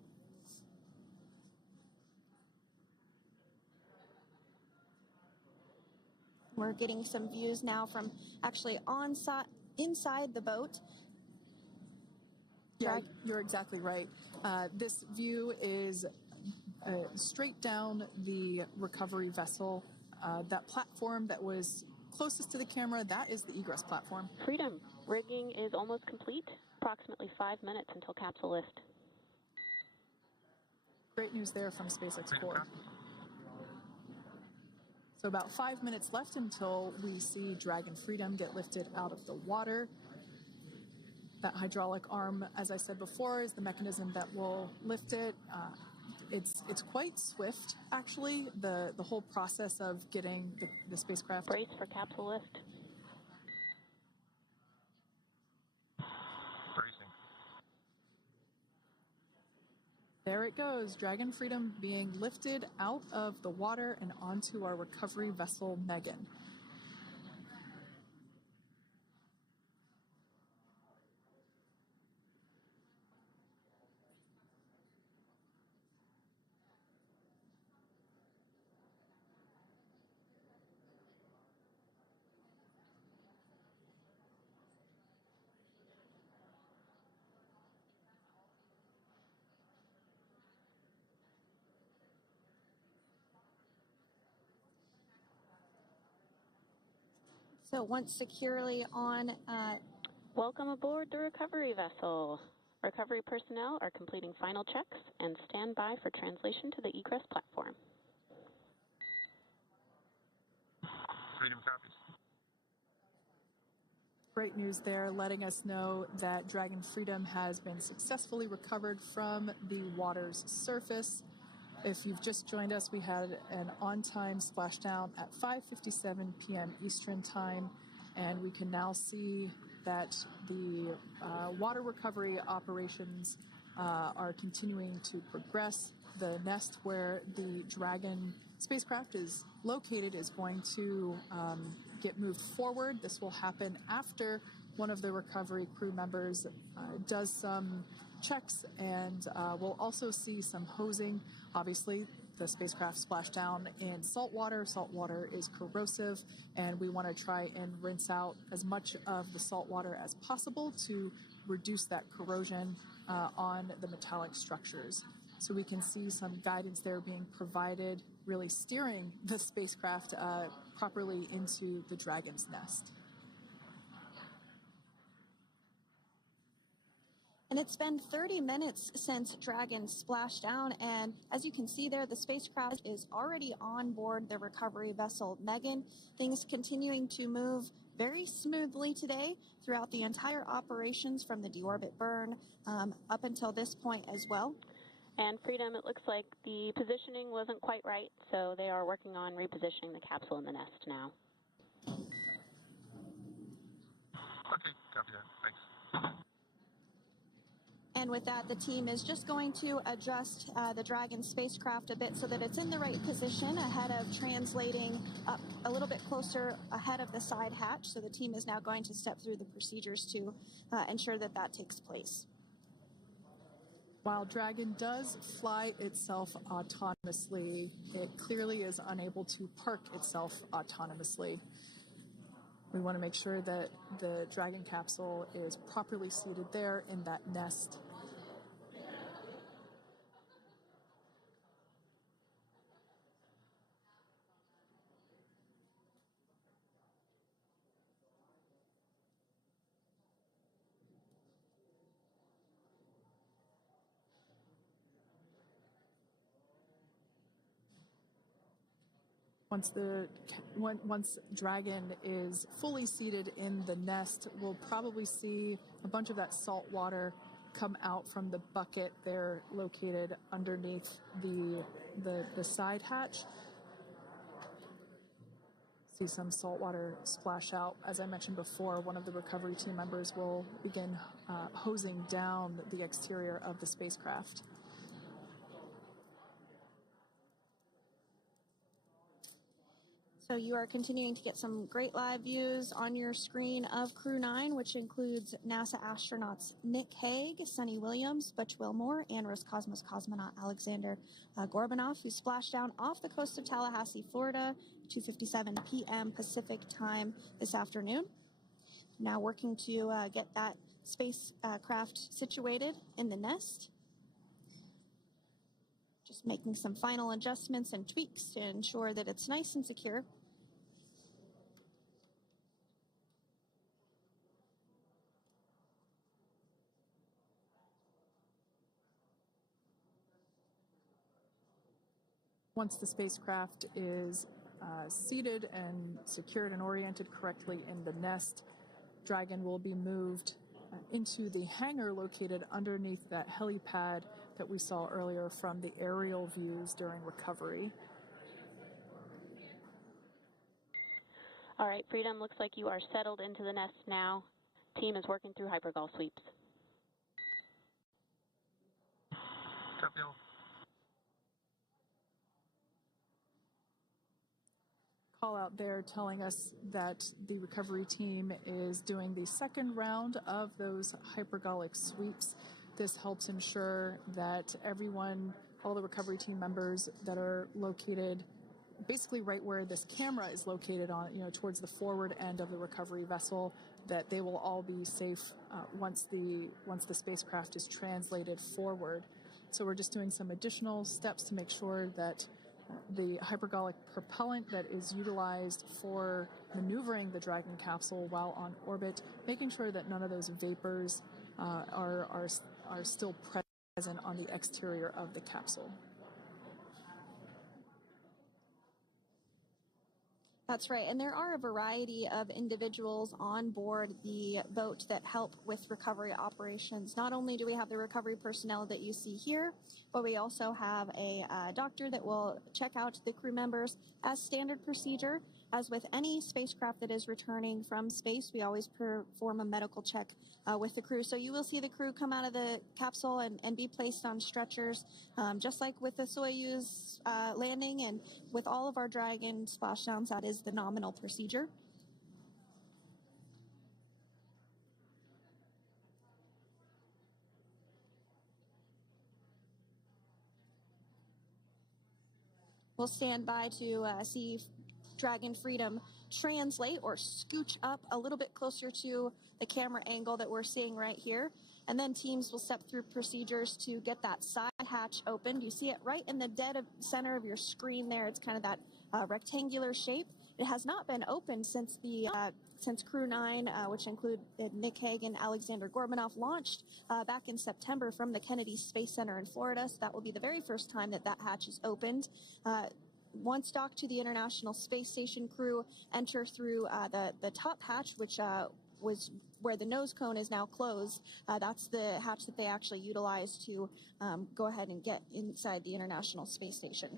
We're getting some views now from actually inside the boat. Yeah, you're exactly right. This view is straight down the recovery vessel. That platform that was closest to the camera, that is the egress platform. Freedom. Rigging is almost complete. Approximately 5 minutes until capsule lift. Great news there from SpaceX 4. So about 5 minutes left until we see Dragon Freedom get lifted out of the water. That hydraulic arm, as I said before, is the mechanism that will lift it. It's quite swift, actually, the whole process of getting the spacecraft. Brace for capsule lift. Bracing. There it goes, Dragon Freedom being lifted out of the water and onto our recovery vessel, Megan. So once securely on... Welcome aboard the recovery vessel. Recovery personnel are completing final checks and stand by for translation to the egress platform. Freedom copies. Great news there, letting us know that Dragon Freedom has been successfully recovered from the water's surface. If you've just joined us, we had an on-time splashdown at 5:57 p.m. Eastern Time, and we can now see that the water recovery operations are continuing to progress. The nest where the Dragon spacecraft is located is going to get moved forward. This will happen after one of the recovery crew members does some checks, and we'll also see some hosing. Obviously, the spacecraft splashed down in salt water. Salt water is corrosive, and we want to try and rinse out as much of the salt water as possible to reduce that corrosion on the metallic structures. So we can see some guidance there being provided, really steering the spacecraft properly into the Dragon's nest. And it's been 30 minutes since Dragon Splashdown, and as you can see there, the spacecraft is already on board the recovery vessel Megan. Things continuing to move very smoothly today throughout the entire operations from the deorbit burn up until this point as well. And Freedom, it looks like the positioning wasn't quite right, so they are working on repositioning the capsule in the nest now. Okay, copy that. Thanks. And with that, the team is just going to adjust the Dragon spacecraft a bit so that it's in the right position ahead of translating up a little bit closer ahead of the side hatch. So the team is now going to step through the procedures to ensure that that takes place. While Dragon does fly itself autonomously, it clearly is unable to park itself autonomously. We want to make sure that the Dragon capsule is properly seated there in that nest. Once Dragon is fully seated in the nest, we'll probably see a bunch of that salt water come out from the bucket there located underneath the side hatch. See some salt water splash out. As I mentioned before, one of the recovery team members will begin hosing down the exterior of the spacecraft. So you are continuing to get some great live views on your screen of Crew 9, which includes NASA astronauts Nick Hague, Sunny Williams, Butch Wilmore, and Roscosmos cosmonaut Alexander Gorbanov, who splashed down off the coast of Tallahassee, Florida, 2:57 p.m. Pacific time this afternoon. Now working to get that spacecraft situated in the nest. Just making some final adjustments and tweaks to ensure that it's nice and secure. Once the spacecraft is seated and secured and oriented correctly in the nest, Dragon will be moved into the hangar located underneath that helipad that we saw earlier from the aerial views during recovery. All right, Freedom, looks like you are settled into the nest now. Team is working through hypergol sweeps. Copy all. Call out there telling us that the recovery team is doing the second round of those hypergolic sweeps. This helps ensure that everyone, all the recovery team members that are located basically right where this camera is located on, towards the forward end of the recovery vessel, that they will all be safe once the spacecraft is translated forward. So we're just doing some additional steps to make sure that the hypergolic propellant that is utilized for maneuvering the Dragon capsule while on orbit, making sure that none of those vapors are still present on the exterior of the capsule. That's right, and there are a variety of individuals on board the boat that help with recovery operations. Not only do we have the recovery personnel that you see here, but we also have a doctor that will check out the crew members as standard procedure. As with any spacecraft that is returning from space, we always perform a medical check with the crew. So you will see the crew come out of the capsule and be placed on stretchers, just like with the Soyuz landing and with all of our Dragon splashdowns, that is the nominal procedure. We'll stand by to see Dragon Freedom translate or scooch up a little bit closer to the camera angle that we're seeing right here. And then teams will step through procedures to get that side hatch opened. You see it right in the dead center of your screen there. It's kind of that rectangular shape. It has not been opened since the since Crew 9, which include Nick Hague and Alexander Gorbanov, launched back in September from the Kennedy Space Center in Florida. So that will be the very first time that hatch is opened. Once docked to the International Space Station, crew enter through the top hatch, which was where the nose cone is now closed. That's the hatch that they actually utilize to go ahead and get inside the International Space Station.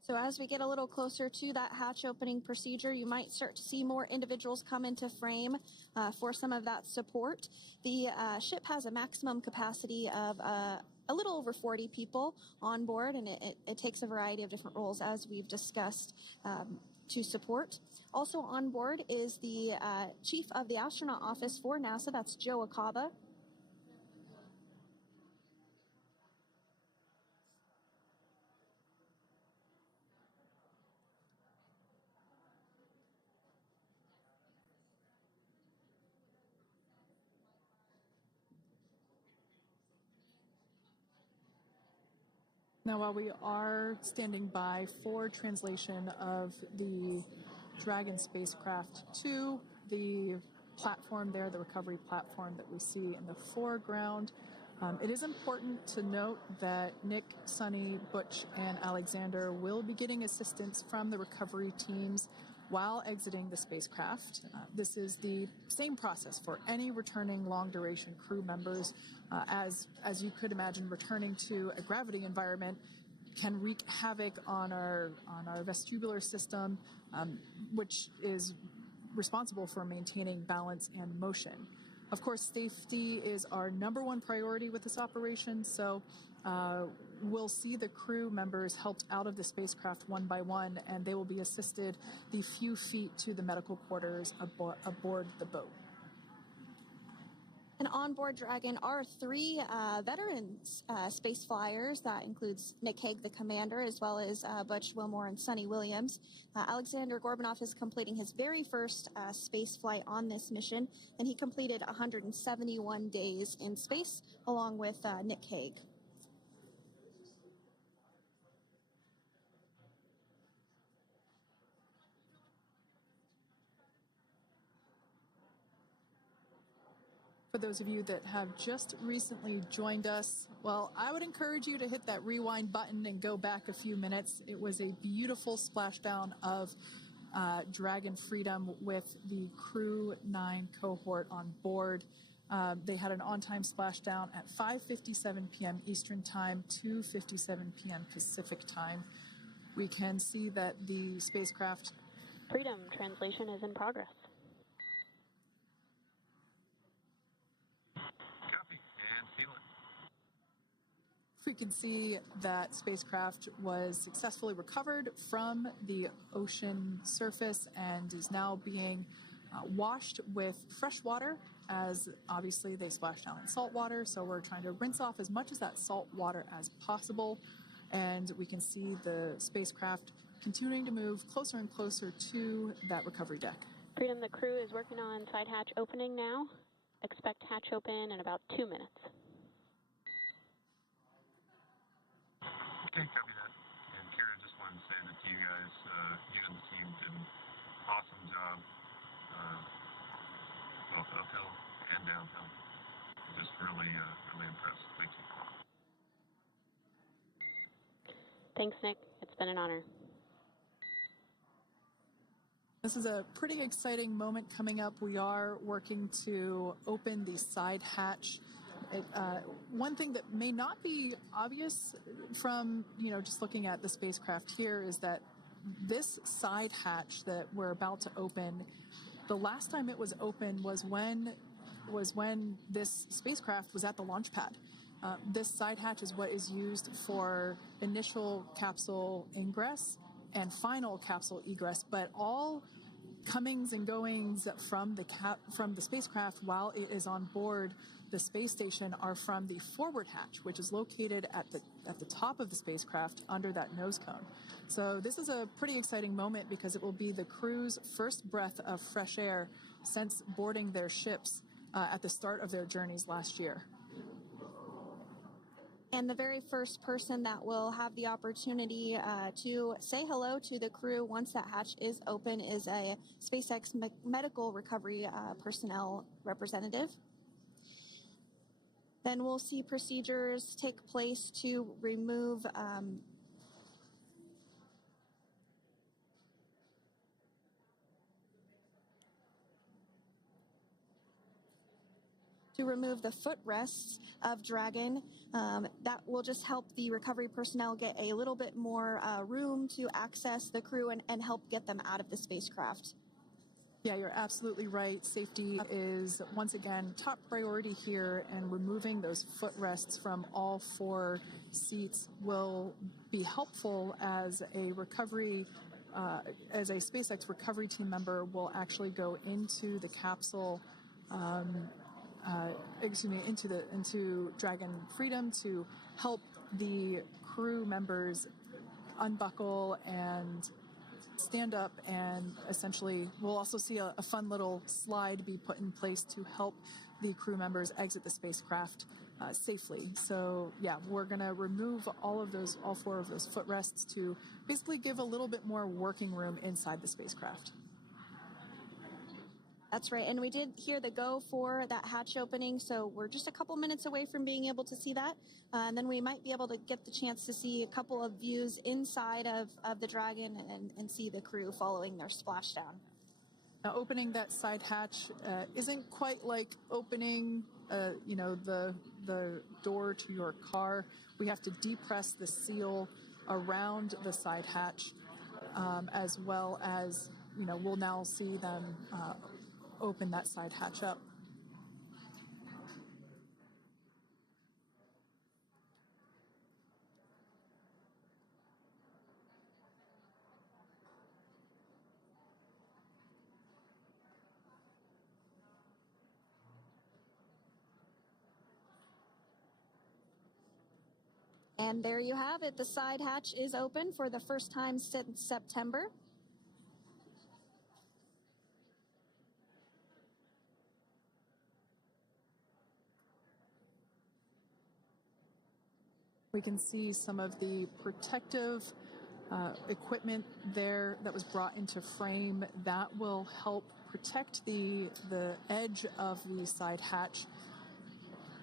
So as we get a little closer to that hatch opening procedure, you might start to see more individuals come into frame for some of that support. The ship has a maximum capacity of a little over 40 people on board, and it takes a variety of different roles, as we've discussed, to support. Also on board is the chief of the astronaut office for NASA, that's Joe Acaba. Now, while we are standing by for translation of the Dragon spacecraft to the platform there, the recovery platform that we see in the foreground, it is important to note that Nick, Sunny, Butch, and Alexander will be getting assistance from the recovery teams while exiting the spacecraft. This is the same process for any returning long-duration crew members. As you could imagine, returning to a gravity environment can wreak havoc on our vestibular system, which is responsible for maintaining balance and motion. Of course, safety is our number one priority with this operation, so we'll see the crew members helped out of the spacecraft one by one, and they will be assisted the few feet to the medical quarters aboard the boat. And on board Dragon are three veteran space flyers. That includes Nick Hague, the commander, as well as Butch Wilmore and Sunny Williams. Alexander Gorbanov is completing his very first space flight on this mission, and he completed 171 days in space along with Nick Hague. For those of you that have just recently joined us, well, I would encourage you to hit that rewind button and go back a few minutes. It was a beautiful splashdown of Dragon Freedom with the Crew 9 cohort on board. They had an on-time splashdown at 5:57 p.m. Eastern Time, 2:57 p.m. Pacific Time. We can see that the spacecraft... Freedom translation is in progress. We can see that spacecraft was successfully recovered from the ocean surface and is now being washed with fresh water, as obviously they splashed down in salt water. So we're trying to rinse off as much of that salt water as possible. And we can see the spacecraft continuing to move closer and closer to that recovery deck. Freedom, the crew is working on side hatch opening now. Expect hatch open in about 2 minutes. Okay, copy that. And Kira, just wanted to say that you guys, you and the team did an awesome job, both uphill and downhill. Just really, really impressed. Thank you. Thanks, Nick. It's been an honor. This is a pretty exciting moment coming up. We are working to open the side hatch. One thing that may not be obvious from, just looking at the spacecraft here is that this side hatch that we're about to open, the last time it was open was when this spacecraft was at the launch pad. This side hatch is what is used for initial capsule ingress and final capsule egress, but all comings and goings from the spacecraft while it is on board the space station are from the forward hatch, which is located at the top of the spacecraft under that nose cone. So this is a pretty exciting moment because it will be the crew's first breath of fresh air since boarding their ships at the start of their journeys last year. And the very first person that will have the opportunity to say hello to the crew once that hatch is open is a SpaceX medical recovery personnel representative. Then we'll see procedures take place to remove the footrests of Dragon. That will just help the recovery personnel get a little bit more room to access the crew and help get them out of the spacecraft. Yeah, you're absolutely right. Safety is, once again, top priority here, and removing those footrests from all 4 seats will be helpful as a recovery, as a SpaceX recovery team member will actually go into the capsule, into Dragon Freedom to help the crew members unbuckle and stand up, and essentially we'll also see a fun little slide be put in place to help the crew members exit the spacecraft safely. So yeah, we're going to remove all 4 of those footrests to basically give a little bit more working room inside the spacecraft. That's right, and we did hear the go for that hatch opening, so we're just a couple minutes away from being able to see that, and then we might be able to get the chance to see a couple of views inside of the Dragon and see the crew following their splashdown. Now, opening that side hatch isn't quite like opening, the door to your car. We have to depress the seal around the side hatch, as well as, we'll now see them open that side hatch up. And there you have it. The side hatch is open for the first time since September. We can see some of the protective equipment there that was brought into frame that will help protect the edge of the side hatch,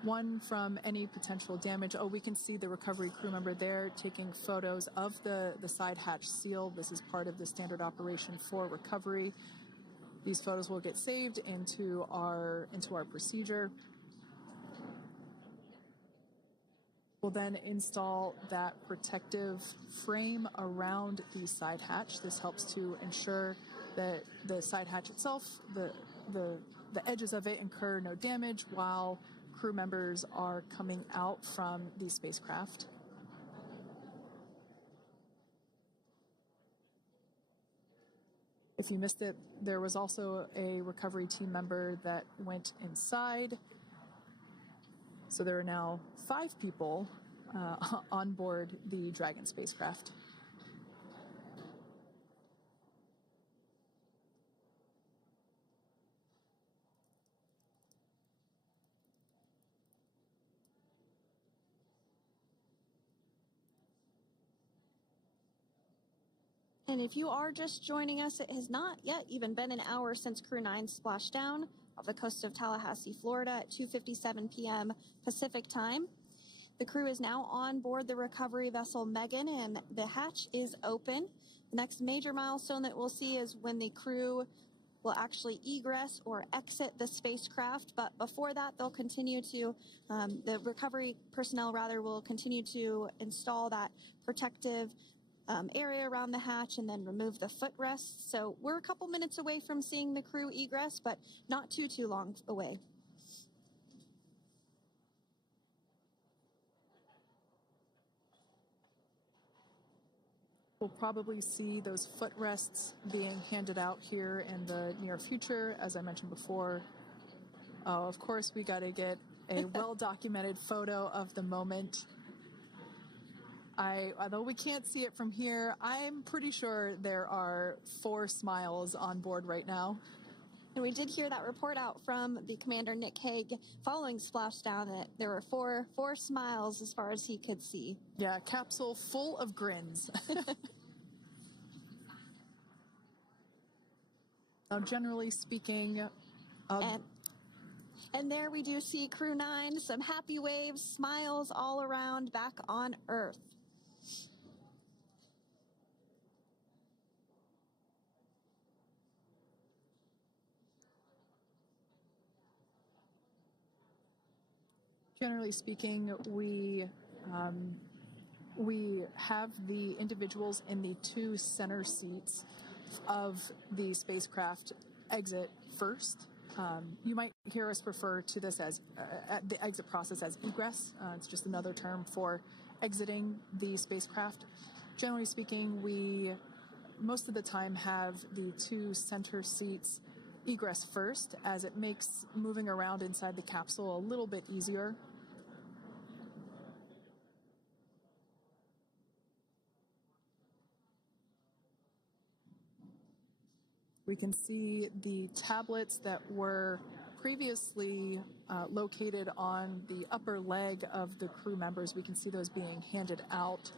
one, from any potential damage. Oh, we can see the recovery crew member there taking photos of the side hatch seal. This is part of the standard operation for recovery. These photos will get saved into our procedure. We'll then install that protective frame around the side hatch. This helps to ensure that the side hatch itself, the edges of it, incur no damage while crew members are coming out from the spacecraft. If you missed it, there was also a recovery team member that went inside. So there are now 5 people on board the Dragon spacecraft. And if you are just joining us, it has not yet even been an hour since Crew 9 splashed down off the coast of Tallahassee, Florida at 2:57 p.m. Pacific time. The crew is now on board the recovery vessel Megan, and the hatch is open. The next major milestone that we'll see is when the crew will actually egress or exit the spacecraft. But before that, they'll continue to, the recovery personnel rather, will continue to install that protective area around the hatch and then remove the footrests. So we're a couple minutes away from seeing the crew egress, but not too long away. We'll probably see those footrests being handed out here in the near future, as I mentioned before. Of course, we got to get a well-documented photo of the moment. Although we can't see it from here, I'm pretty sure there are 4 smiles on board right now. And we did hear that report out from the commander, Nick Hague, following Splashdown, that there were four smiles as far as he could see. Yeah, Capsule full of grins. Now, generally speaking, and there we do see Crew 9, some happy waves, smiles all around back on Earth. Generally speaking, we have the individuals in the two center seats of the spacecraft exit first. You might hear us refer to this as the exit process as egress. It's just another term for exiting the spacecraft. Generally speaking, we most of the time have the two center seats egress first, as it makes moving around inside the capsule a little bit easier. We can see the tablets that were previously located on the upper leg of the crew members. We can see those being handed out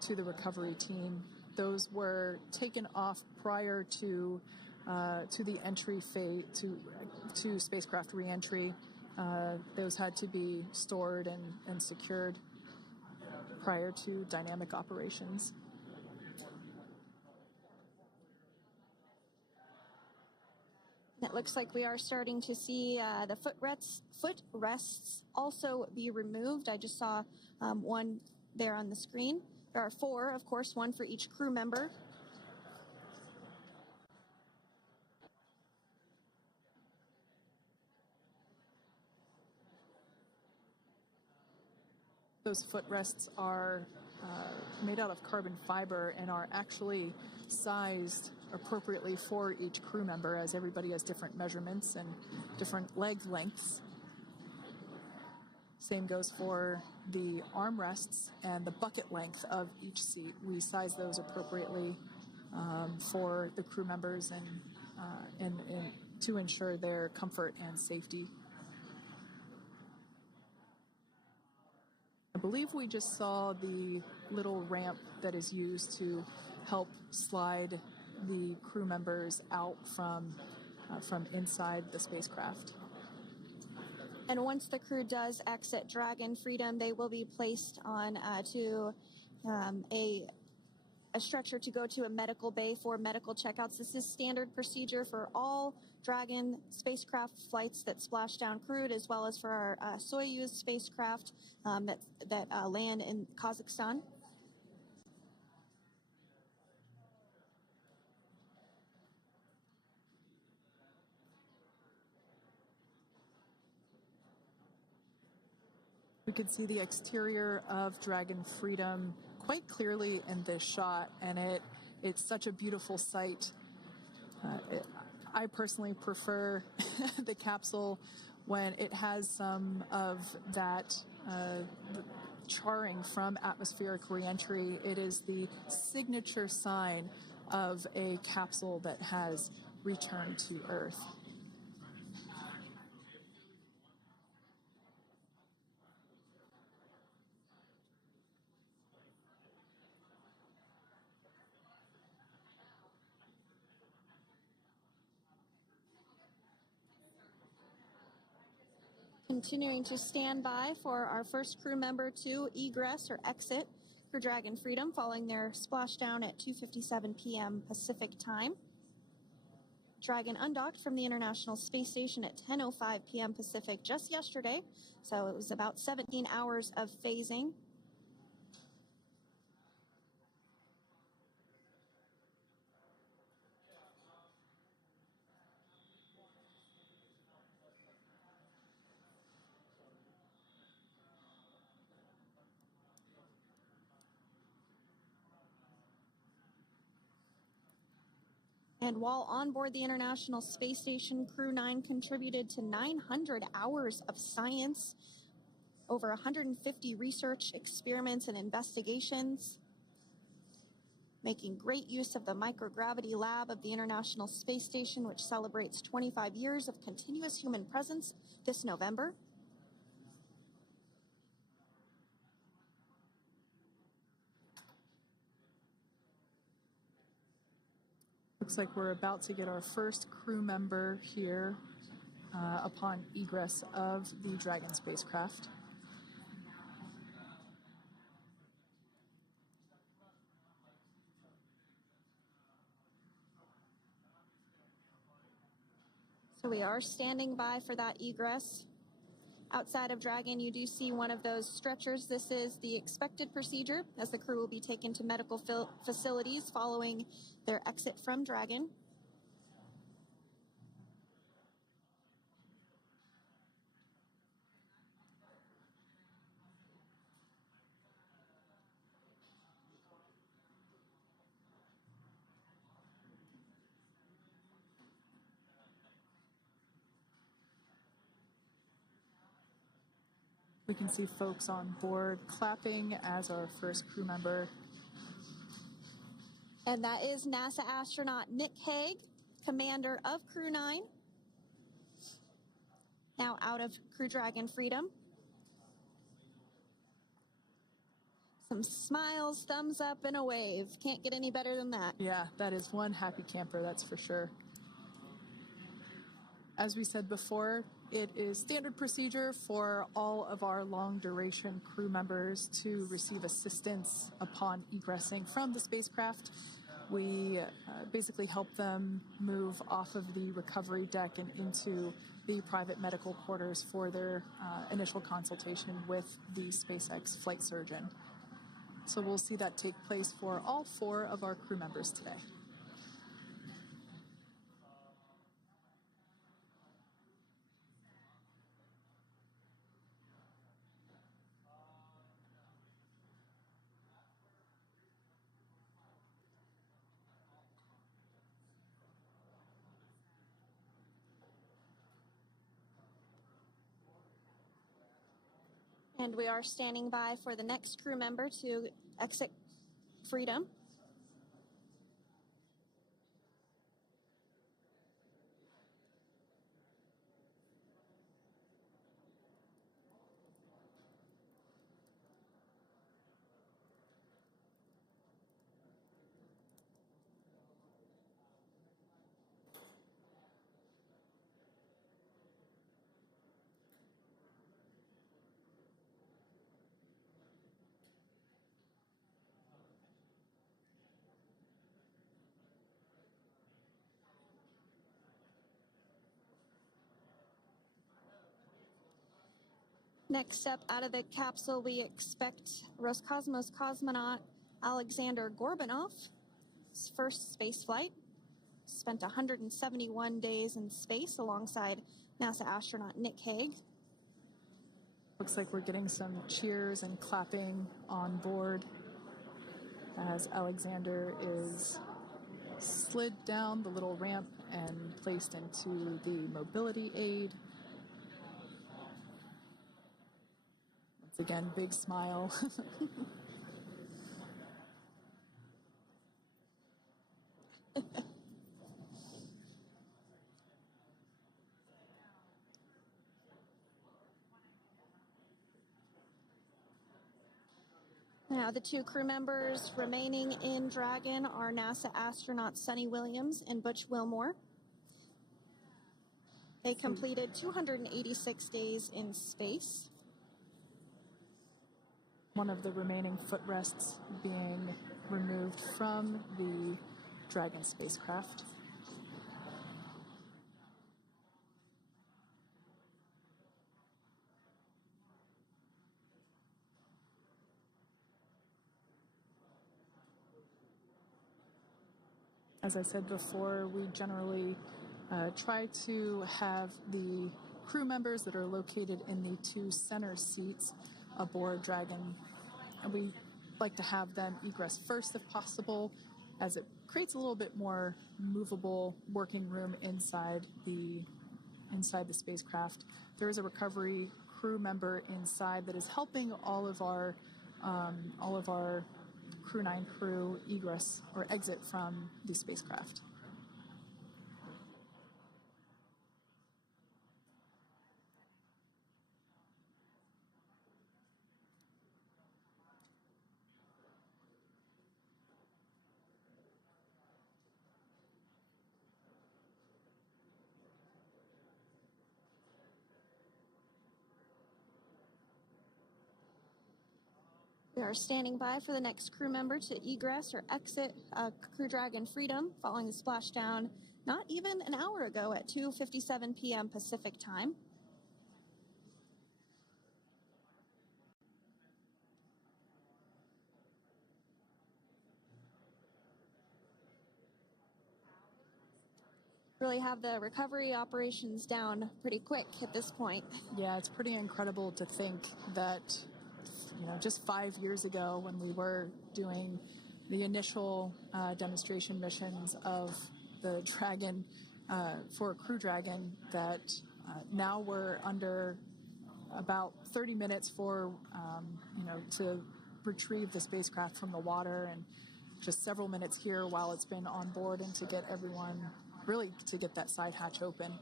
to the recovery team. Those were taken off prior to the entry phase, to spacecraft reentry. Those had to be stored and secured prior to dynamic operations. It looks like we are starting to see the footrests also be removed. I just saw one there on the screen. There are 4, of course, one for each crew member. Those footrests are made out of carbon fiber and are actually sized appropriately for each crew member, as everybody has different measurements and different leg lengths. Same goes for the armrests and the bucket length of each seat. We size those appropriately for the crew members and to ensure their comfort and safety. I believe we just saw the little ramp that is used to help slide the crew members out from inside the spacecraft. And once the crew does exit Dragon Freedom, they will be placed on to a stretcher to go to a medical bay for medical checkouts. This is standard procedure for all Dragon spacecraft flights that Splashdown crewed, as well as for our Soyuz spacecraft that land in Kazakhstan. We can see the exterior of Dragon Freedom quite clearly in this shot, and it's such a beautiful sight. I personally prefer the capsule when it has some of that charring from atmospheric reentry. It is the signature sign of a capsule that has returned to Earth. Continuing to stand by for our first crew member to egress or exit for Dragon Freedom, following their splashdown at 2:57 p.m. Pacific time. Dragon undocked from the International Space Station at 10:05 p.m. Pacific just yesterday, so it was about 17 hours of phasing. And while on board the International Space Station, Crew 9 contributed to 900 hours of science, over 150 research experiments and investigations. making great use of the microgravity lab of the International Space Station, which celebrates 25 years of continuous human presence this November. Looks like we're about to get our first crew member here upon egress of the Dragon spacecraft. So we are standing by for that egress. Outside of Dragon, you do see one of those stretchers. This is the expected procedure, as the crew will be taken to medical facilities following their exit from Dragon. We can see folks on board clapping as our first crew member. And that is NASA astronaut Nick Hague, commander of Crew 9, now out of Crew Dragon Freedom. Some smiles, thumbs up, and a wave. Can't get any better than that. Yeah, that is one happy camper, that's for sure. As we said before, it is standard procedure for all of our long-duration crew members to receive assistance upon egressing from the spacecraft. We basically help them move off of the recovery deck and into the private medical quarters for their initial consultation with the SpaceX flight surgeon. So we'll see that take place for all 4 of our crew members today. And we are standing by for the next crew member to exit Freedom. Next up, out of the capsule, we expect Roscosmos cosmonaut Alexander Gorbunov's first space flight. Spent 171 days in space alongside NASA astronaut Nick Hague. Looks like we're getting some cheers and clapping on board as Alexander is slid down the little ramp and placed into the mobility aid. Once again, big smile. Now, the 2 crew members remaining in Dragon are NASA astronauts Sunny Williams and Butch Wilmore. They completed 286 days in space. One of the remaining footrests being removed from the Dragon spacecraft. As I said before, we generally try to have the crew members that are located in the 2 center seats aboard Dragon, and we like to have them egress first if possible, as it creates a little bit more movable working room inside the spacecraft. There is a recovery crew member inside that is helping all of our Crew 9 crew egress or exit from the spacecraft. We are standing by for the next crew member to egress or exit Crew Dragon Freedom following the splashdown not even an hour ago at 2:57 p.m. Pacific time. Really have the recovery operations down pretty quick at this point. Yeah, it's pretty incredible to think that, just 5 years ago when we were doing the initial demonstration missions of the Dragon for Crew Dragon, that now we're under about 30 minutes for, to retrieve the spacecraft from the water, and just several minutes here while it's been on board and to get everyone, really to get that side hatch open.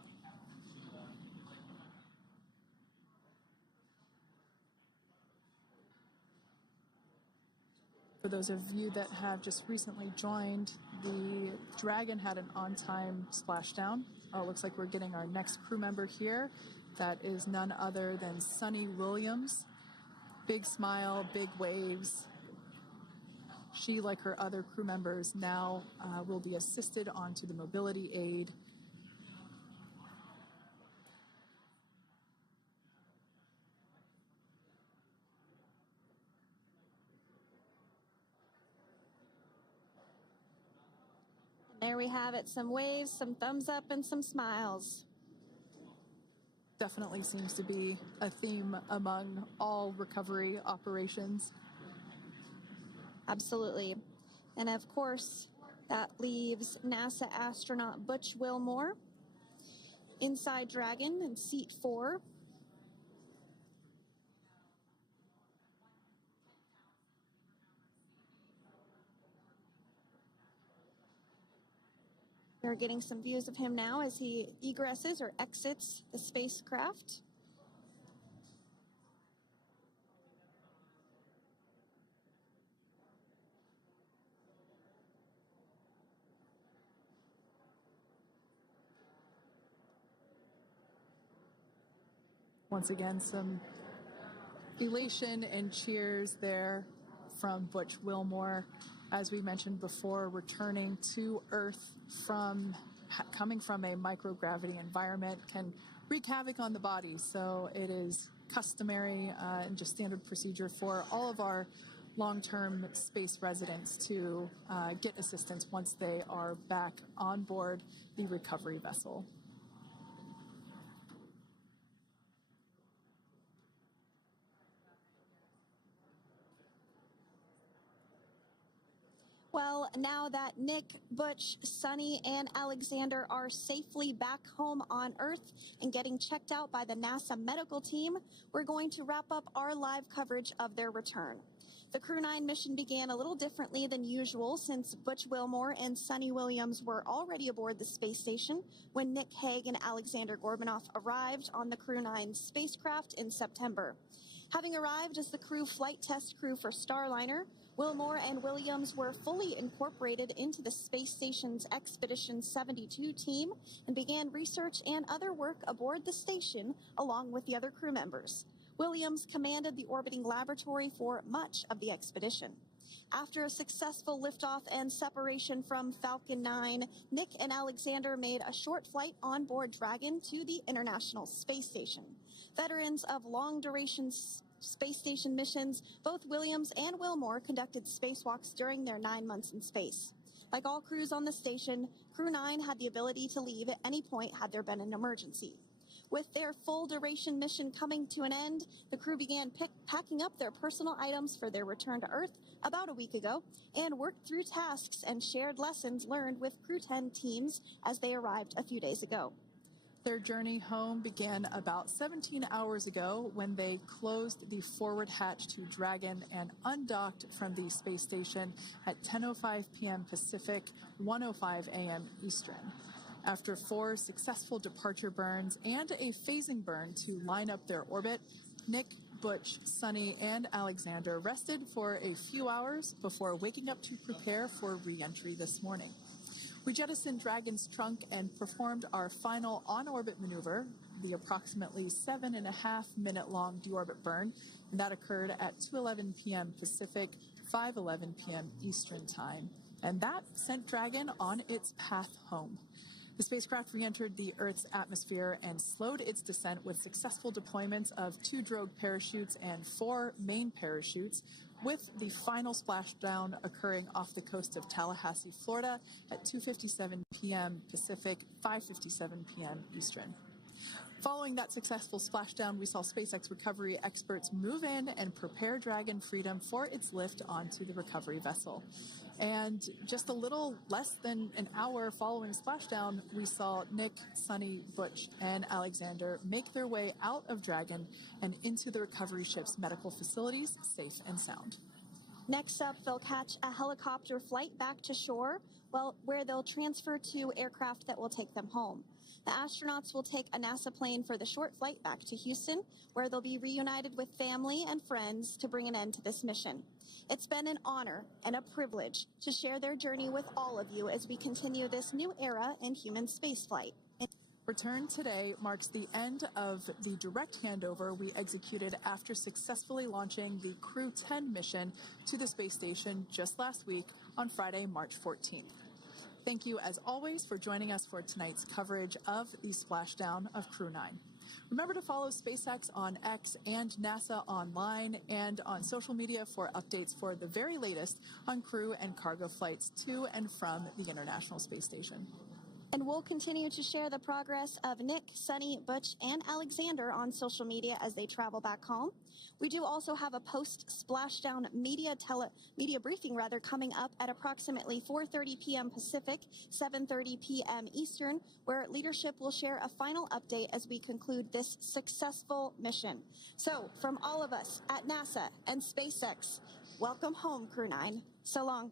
For those of you that have just recently joined, the Dragon had an on-time splashdown. It looks like we're getting our next crew member here. That is none other than Sunny Williams. Big smile, big waves. She, like her other crew members, now will be assisted onto the mobility aid. There we have it, some waves, some thumbs up, and some smiles. Definitely seems to be a theme among all recovery operations. Absolutely. And of course, that leaves NASA astronaut Butch Wilmore inside Dragon in seat 4. We're getting some views of him now as he egresses or exits the spacecraft. Once again, some elation and cheers there from Butch Wilmore. As we mentioned before, returning to Earth coming from a microgravity environment can wreak havoc on the body. So it is customary and just standard procedure for all of our long-term space residents to get assistance once they are back on board the recovery vessel. Well, now that Nick, Butch, Sunny, and Alexander are safely back home on Earth and getting checked out by the NASA medical team, we're going to wrap up our live coverage of their return. The Crew 9 mission began a little differently than usual since Butch Wilmore and Sunny Williams were already aboard the space station when Nick Hague and Alexander Gorbanoff arrived on the Crew 9 spacecraft in September. Having arrived as the crew flight test crew for Starliner, Wilmore and Williams were fully incorporated into the space station's Expedition 72 team and began research and other work aboard the station along with the other crew members. Williams commanded the orbiting laboratory for much of the expedition. After a successful liftoff and separation from Falcon 9, Nick and Alexander made a short flight on board Dragon to the International Space Station. Veterans of long-duration space station missions, both Williams and Wilmore conducted spacewalks during their 9 months in space. Like all crews on the station, Crew 9 had the ability to leave at any point had there been an emergency. With their full-duration mission coming to an end, the crew began packing up their personal items for their return to Earth about a week ago and worked through tasks and shared lessons learned with Crew 10 teams as they arrived a few days ago. Their journey home began about 17 hours ago when they closed the forward hatch to Dragon and undocked from the space station at 10:05 p.m. Pacific, 1:05 a.m. Eastern. After 4 successful departure burns and a phasing burn to line up their orbit, Nick, Butch, Sunny, and Alexander rested for a few hours before waking up to prepare for re-entry this morning. We jettisoned Dragon's trunk and performed our final on-orbit maneuver, the approximately 7.5-minute-long deorbit burn, and that occurred at 2:11 p.m. Pacific, 5:11 p.m. Eastern Time. And that sent Dragon on its path home. The spacecraft re-entered the Earth's atmosphere and slowed its descent with successful deployments of 2 drogue parachutes and 4 main parachutes, with the final splashdown occurring off the coast of Tallahassee, Florida at 2:57 p.m. Pacific, 5:57 p.m. Eastern. Following that successful splashdown, we saw SpaceX recovery experts move in and prepare Dragon Freedom for its lift onto the recovery vessel. And just a little less than an hour following splashdown, we saw Nick, Sunny, Butch, and Alexander make their way out of Dragon and into the recovery ship's medical facilities, safe and sound. Next up, they'll catch a helicopter flight back to shore, where they'll transfer to aircraft that will take them home. The astronauts will take a NASA plane for the short flight back to Houston, where they'll be reunited with family and friends to bring an end to this mission. It's been an honor and a privilege to share their journey with all of you as we continue this new era in human spaceflight. Return today marks the end of the direct handover we executed after successfully launching the Crew 10 mission to the space station just last week on Friday, March 14th. Thank you, as always, for joining us for tonight's coverage of the splashdown of Crew 9. Remember to follow SpaceX on X and NASA online and on social media for updates for the very latest on crew and cargo flights to and from the International Space Station. And we'll continue to share the progress of Nick, Sunny, Butch, and Alexander on social media as they travel back home. We do also have a post-splashdown media briefing coming up at approximately 4:30 p.m. Pacific, 7:30 p.m. Eastern, where leadership will share a final update as we conclude this successful mission. So, from all of us at NASA and SpaceX, welcome home, Crew 9. So long.